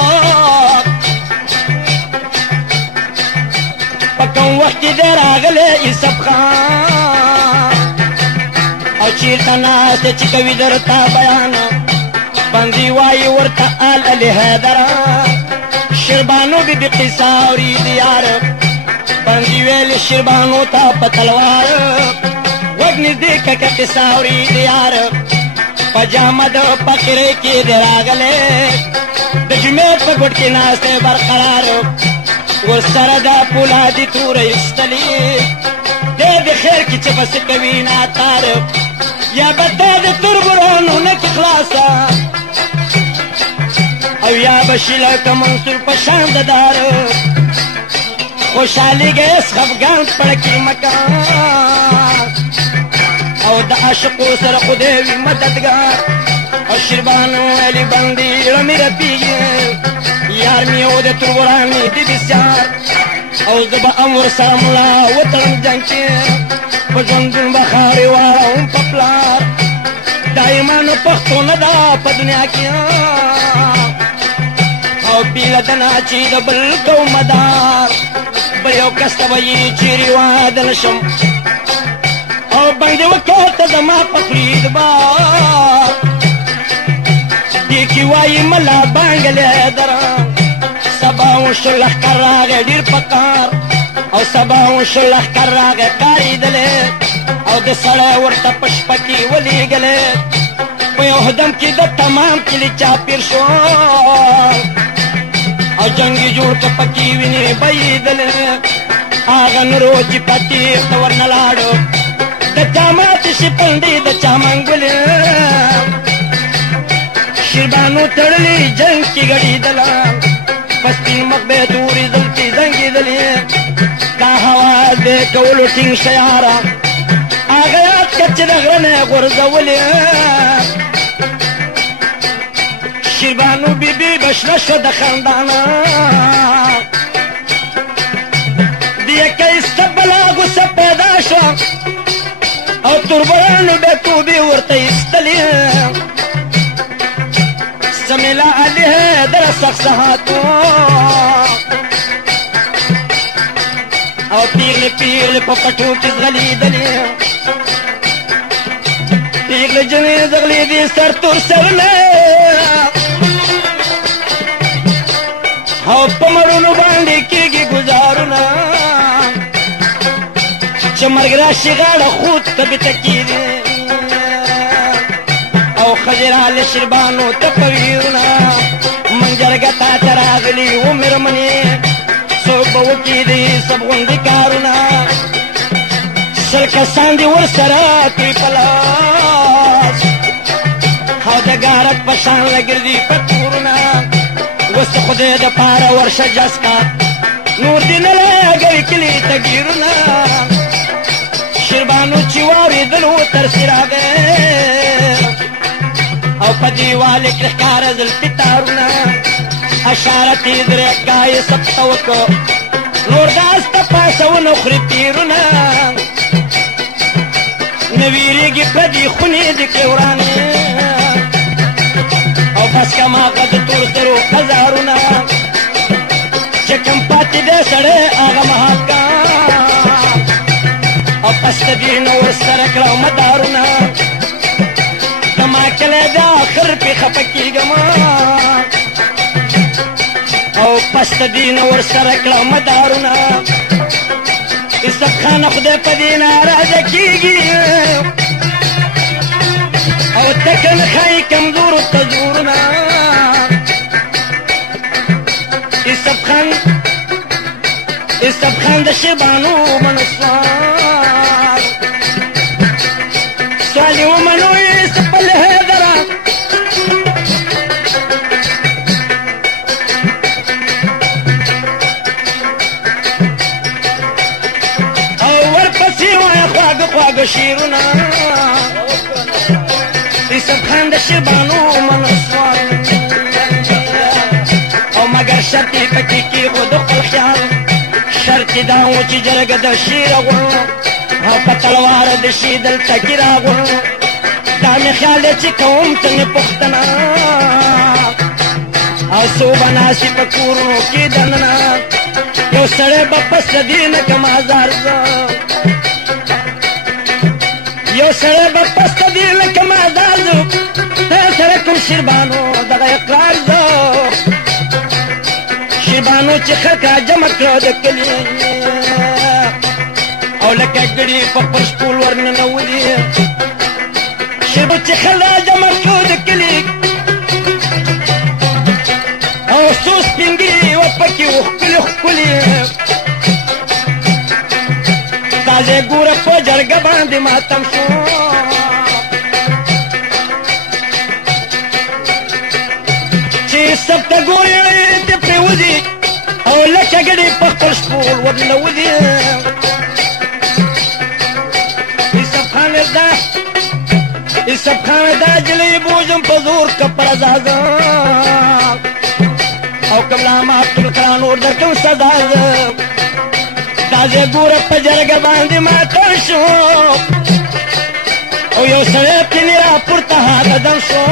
پکم وقتی دیر آگلے ای سب خان او چیرتا ناس چکوی درتا بیانا بندی وائی ورتا آل علی حیدرا شربانو بی بی قصاوری دیار بندی ویلی شربانو تا پتلوار وگنی دیکھا که قصاوری دیار پجامد پکرے کی دراغلے دجمیت پا گھٹ کی ناستے برقرار ورسردا پولا دی تور استلی دے دی خیر کی چپس کوی ناتار یا بدا دی تربرانو نکی خلاصا او یا بشیلا کا منصور پشاند دار خوشحالی گئے خفگان پڑکی مکان او دا عاشقو سر خودوی مددگار او شربانو علی بندی رمی رپیگی یار میو دے ترورانی دی بسیار او زبا امور ساملا وطن جنکی پجوندن بخاری وارا پپلار دائمانو پختو ندا پا دنیا کیا او بیلدنا چی دا بلکو مدار بلیو کستا بایی چیری وادنشم او بندی وکوتا زما پخلید بار دیکی وائی ملا بانگلی دران سباون شلخ کر راگے دیر پکار او سباون شلخ کر راگے کاری دلے او دے سڑے ورطا پشپکی ولی گلے پیو حدم کی دا تمام کلی چاپیر شو او جنگی جوڑ کے پکی وینی بائی دلے آغا نرو جی پتی اختور نلارو دا چامات شپندی دا چامنگولی شربانو تڑلی جنگ کی گڑی دلا پستین مقبے دوری دلتی زنگی دلی کا حواز دے کولو ٹنگ شیارا آغیات کچ دغرنے غرزولی شربانو بی بی بشنا شد خاندانا دیئے کئی سبلا غصہ پیدا شا او تربرانو بے تو بی ورطا استلی سمیلا علی ہے در سخصحاتو او پیغل پیغل پپٹو کس غلی دلی پیغل جنی زغلی دی سر تر سرنے او پمرونو باندی کی گی گزارونا چمرگ راشی غاڑا خود تبی تکی دی او خجرال شربانو تپویرونا منجرگتا تراغلی عمر منی صوبو کی دی سب غندی کارونا شرکستان دی ورسرا توی پلاس او دگارت پشان لگردی پتورونا وست خودی دا پارا ورش جسکا نور دی نلاگوی کلی تگیرونا شربانو چیواری دلو ترسی راگے او پا دیوالی کرکار زلپی تارونا اشارتی درکای سب توکو نور داستا پاسو نخری پیرونا نویری گی پا دی خونی دی کورانی او بس کما قد تور سرو خزارونا سړی هغه مهال کا او پس د دې نه ورسره کړه مدارونه زما کلی د آخر پې خفه کېږم او پس د دې نه ورسره کړه مدارونه یوسف خان خدای په دې ناراضه کېږي او تکن خای کمزورو ته زورونه یوسف خان د شیبانو منسوار سوالی ومنو یوسف الهدره او ورپسې وایه خواږه خواږه شیرونه یوسف خان د شیبانو منسوار او مگر شرط یې پکې کېښود خپل خیال شرط دا و چې جرګه د شیر غواړو په تلوار د شي دلته کې راغواړو دا مې خیال دی چې کوم ته مې پوښتنه او څو به ناستې په کورونو کې دننه یو سړی به پس د دې نه کم ازار زه یو سړی به پس د دې نه کم ازار زه سره کوم شیربانو دغه اقرار زه شیربانو چې خلک را جمع کړه د کلي او لکه ګړي په خپل شپول ورننولي شیربانو چې خلک را جمع کړه د کلي او څو سپین ږیري وه پکې و ښکلي ښکلي تازه ګوره په جرګه باندې ماتم شو چې سب ته ګورې او لکه ګړي په خپل شپول ورننولي یوسف خان دا جلۍ بوجم په زور که پر ازازه او کملا مات کړه نور درکړم سزا زه دا زه ګوره په جرګه باندې ماتم شو او یو سړی پینې راپورته قدم شو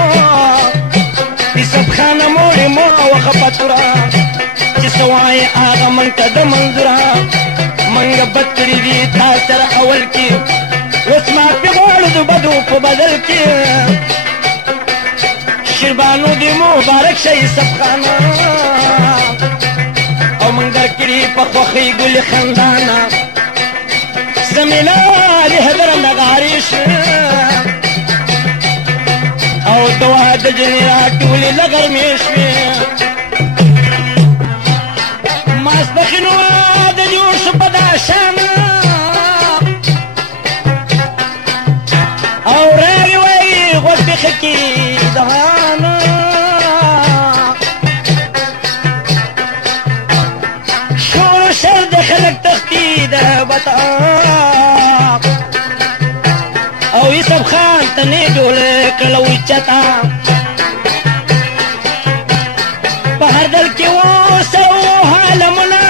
یوسف خانه موړې مو وخه توره چې څه وایې هغه موږ ته د منظوره موږ بد کړي دي تا سره اول کې اوس معافي غواړو د بدو په بدل کې شیربانو دې مبارک شه یوسف خانه او موږ درکړي په خوښۍ ګلې خندانه زمینه د هدره نغارې شوه او دوا د جنې راټولې له غرمې شوې ماسپښین واده جوړ شو په دا شان او راغې وایي غوږ پېښه کې دهان شور شر د خلک تښتي د بطاق او یوسف خان ته نه ډوله کړله اوچته په هر دل کې اوسه عالمونه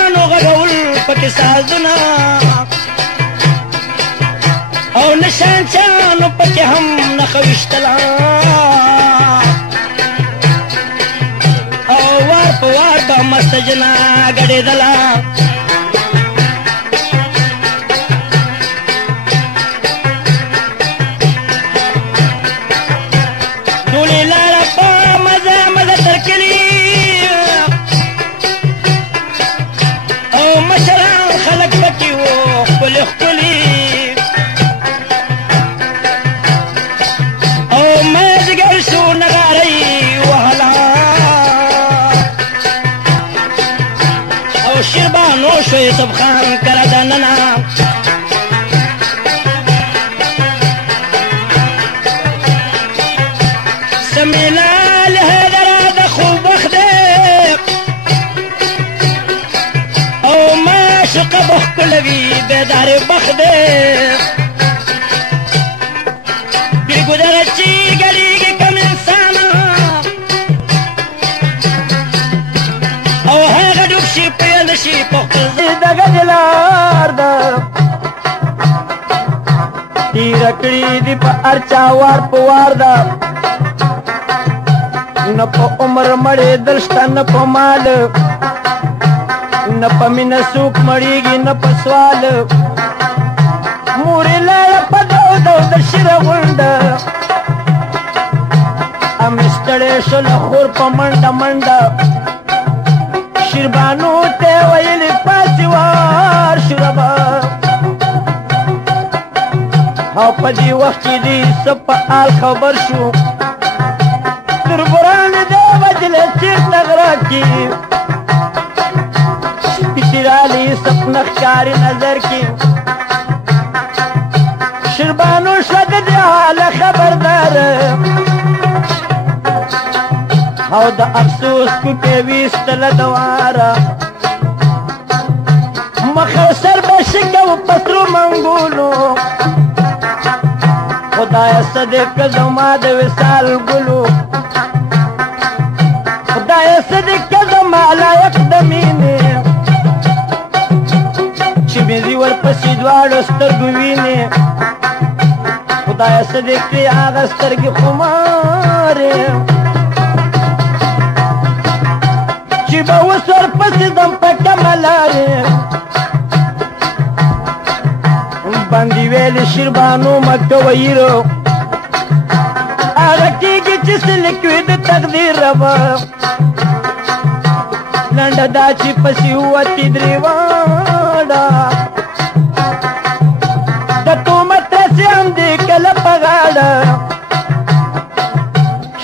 انو غږول پکې سازونه او نشان چانو پکې هم نښه ویشتله او وار په وار به مسته جنا ګډېدله یوسف خان کره دننه سمینا لهدره د خوب وخت دی او معشوقه به ښکله وي بیدارې بخت دی بېګودره چې ګډېږي کم انسانه او هغه ډوب شي پیل شي په دغه دلار ده تیره کړي دي په هر چا وار په وار ده نه په عمر مړېدل شته نه په مال نه په مینه څوک مړېږي نه په سوال مورې لاړه په دو دو د شیره غونډه امې ستړې شوله خور په منډه منډه شیربانو ته ویلې پاسې وار شو ربه او په دې وخت کې دې څه په حال خبر شو تربوران دې وجلې چېرته غره کې سپي رالي سپنه ښکاري نظر کې شیربانو شوه د دې حاله خبردار او د افسوس کوټې ویستله دواره مخه سر به شکو په سرو منګولو خدایه صدق زما د وصال ګلو خدایه صدق زما لایق د مینې چې مې دي ورپسې دواړو سترګو وینې خدایه صدق کړې هغه سترګې خمارې چې به اوس ورپسې ځم په کمه لارې باندې ویلې شیربانو مه کوه ییرو هغه کېږي چې څه لیکوي د تقدیر ربه لنډه دا چې پسې ووتې درې واړه د تهمت رسې هم دې کله په غاړه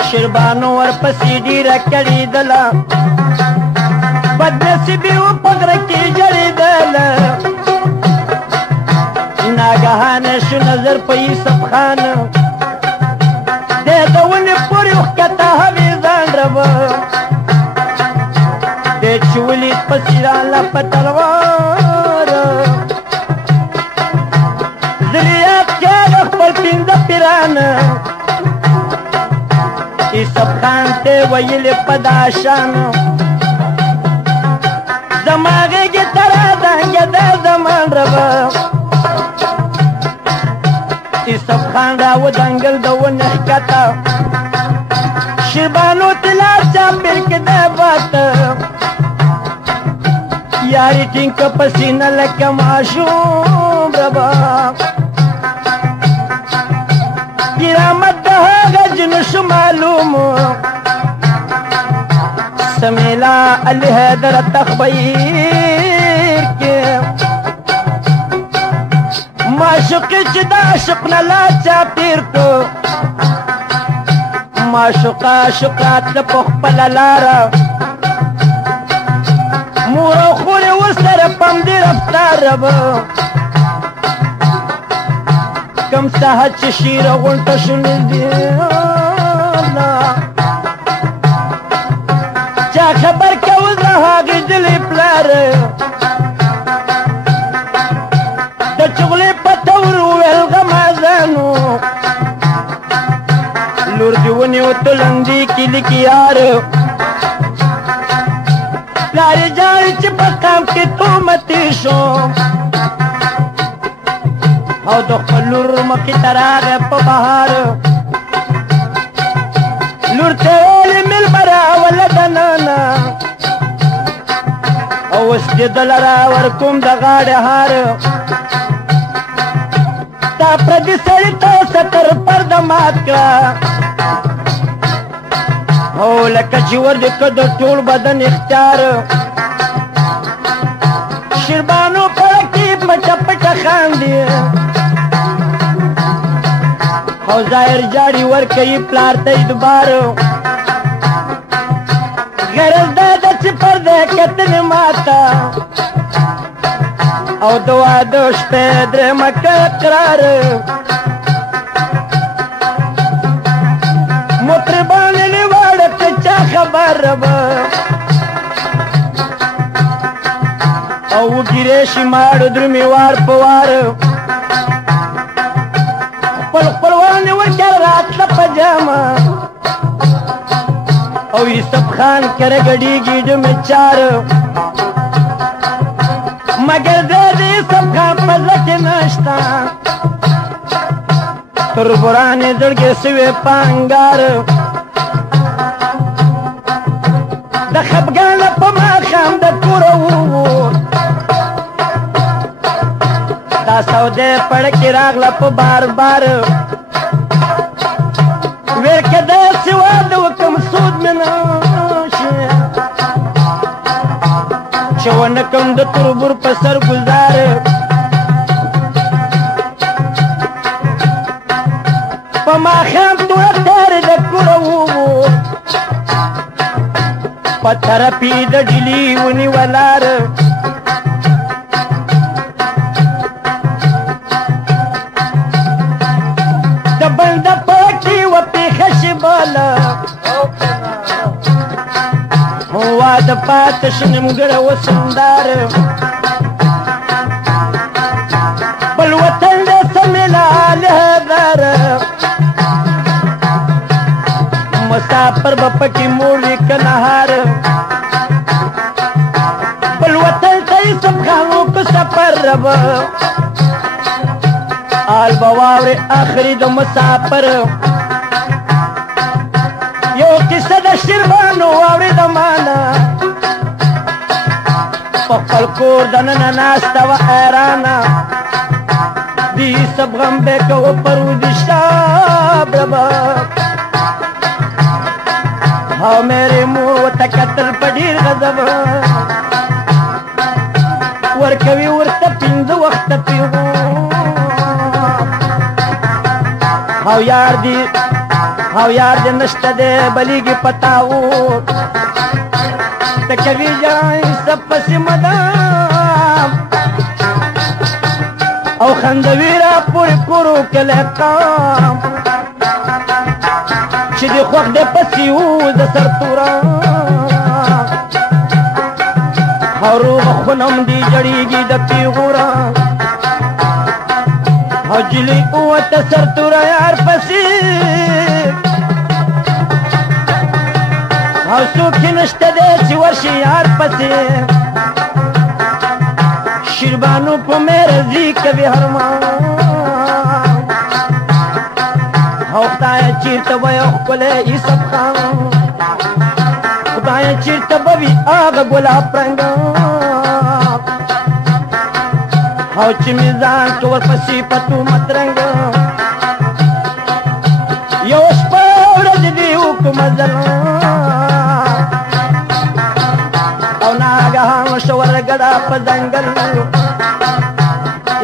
شیربانو ورپسې ډېره کړېدله بدنصیبي و په غره کې جړېدله ناګهانه شو نظر په یوسف خان دی د ونې پورې وښکته هوې ځان ربه دی چې ولید پسې راله په تلوار زلې یاد کړه د خپل پنځه پیران یوسف خان ته ویلې په دا شان زما غېږې ته رادانګې دا زمان ربه یوسف خان را ودانګل د ونې ښکته شیربانو طلا چاپېر کې دا باته یاري ټینګ که په سینه لکه ماشوم ربه کرامت د هغه جنو شو معلوم سمیلا علی حیدر تخبیر کې معشوقې چې د عاشق نه لا چاپېر کړو معشوقه عاشقات له په خپله لاره مور او خور یې ورسره په همدې رفتار ربه کم ساحت چې شیره غونټه شو نږدې چا خبر کوه د هغې جلې پلار د چغلې په تور وویل غمازانو لور دې ونیو تلندې کلي کې یار پلار یې جاړي چې په قام کې تهمتې شو او د خپل لور مخې ته راغی په بهار لور ته ویلې مېلمه راوله دننه او اوس دې دله راورکوم د غاړې هار تا پردي سړي ته ستر پرده مات کړه او لکه چې ور دې که د ټول بدن اختیار شیربانو پړه کې پټه پټه خاندي او ظاهر جاړي ورکوي پلار ته اعتبار غرض دا ده چې پرده کتنې ماته او د واده شپې درېمه که اقرار مطربان یې واړه که چا خبر ربه او وګیرې شي ماړو درومې وار په وار خپل خپلوان یې ورکړه راتله په جامه او یوسف خان کره ګډېږي ډمې چار مگر د یوسف خان په زړه کې نشته تربورانې زړګې سوې په انګار د خفګانه په ماښام د کوره ووت دا سودې پړکې راغله په بار بار ویل که داسې واده وکړم سود مې نه شي چې ونه کړم د تربور په سر ګزار په ماښام توره تارې د کوره ووت په طرف یې د ډیلي ونیولار د بنده پټي وپېښه شي باله واده پاته شي نیمګړی وسندار بل وطن دی سمیلاله دار مسافر به پکې موړي که نهار بل وطن ته یې سبخانو که سفر ربه آل به واورې آخري د مسافر یو کیسه د شیربانو واورې د مانا په خپل کور دننه ناسته وه حیرانه دی سب غم به کوه پرودي شاب ربه او میرے مور ورته کتل په ډېر غضب ورکوي ورته پنځه وخته پیغام او یار دی نشته دی بلیږي پتاوت ته کوي جای سب پسې مدام او خندوي را پورې کورو کلی قام چې دی خوښ دی پسې و د سرتوره او روغه خونم دی جړېږي د پیغوره او جلې ووته سرتوره یار پسې او څوک یې نشته دی چې ورشي یار پسې شیربانو په میرزي کوي هرمان او خدای چیرته به یو ښکلی یوسف خان خدای چیرته به وي هغه ګلاب رنګ او چې مې ځان که ورپسې په تومت رنګ یو شپه ورځ دې وکړو مزل او ناګهان شو ورګډه په ځنګل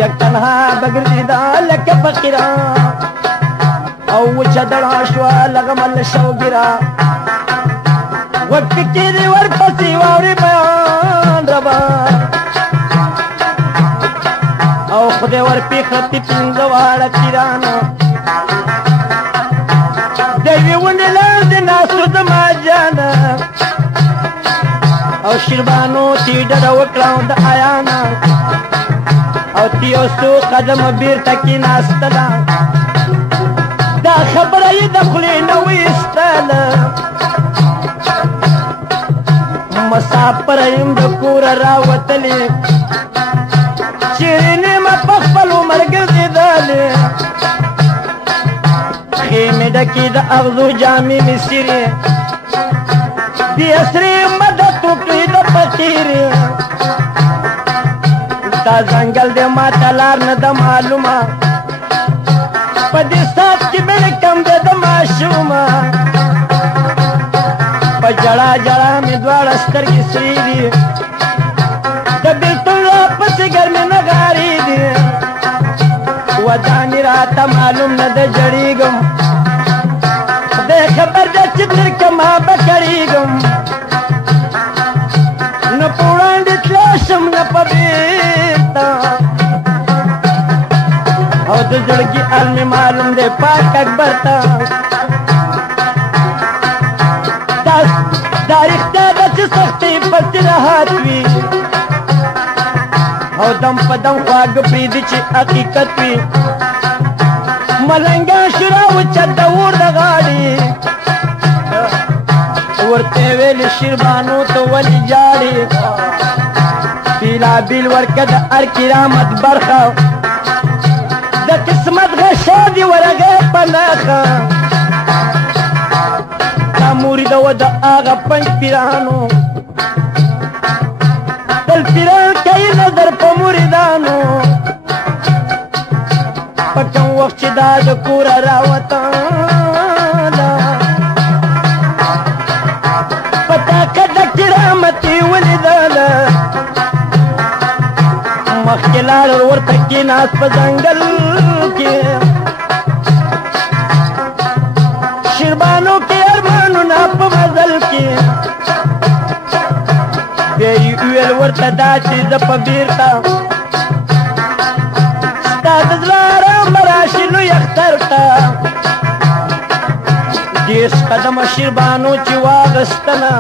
یک تنها بګرځېده لکه فقیران او وچه دړه شوه لغمل شوګیره وقت کې دې ورپسې واورې بیان ربا او خدای ورپېښتې پنځه واړه پیرانه د یوې ونې لاندې ناستو زما جانه او شیربانو تې ډډه وکړه د آیانه او تې یو څو قدمه بېرته کېناستله دا خبره یې د خولې نه ویستله مسافره یم د کوره راوتلې چیرې نیمه په خپل عمر ګرځېدلې پښې مې ډکې د اغزو جامې مې سیرې د عصرې مدد وکړې د فقیرې دا ځنګل دی ماته لار نه ده معلومه په دې ساعت کې مې کم دی د ماشومه په جړا جړا مې دواړه سترګې سرې دي د بېلتون راپسې ګرمې نغارې دي ودانې راته معلوم نه ده جړېږم خدای خبر ده چې تر کما به کړېږم نه په وړاندې تلا شم نه په بېرته او د زړګي حال مې معلوم دی پاک اکبر ته دا رښتیا ده چې سختۍ پسې راحت وي او دم په دم خواږه پرېږدي چې حقیقت وي ملنګان شورا وچت د اور د غاړې ورته ویلې شیربانو ته ولې جاړې بېلابېل ورکه د هر کرامت برخه د قسمت غشا دي ورغې په نښه دا مرید و د هغه دغه پنج پیرانو تل پیران کوي نظر په مریدانو په کوم وخت چې دا د کوره راوتله په تا کډه کرامتي ولیدله مخکې لاړ ورته کېناست په ځنګل کې شیربانو کې ارمانونه په مزل کې بیا یې وویل ورته دا چې زه په بېرته ستا د زړه ارام به راشي لوی اختر ته دېرش قدمه شیربانو چې واغستله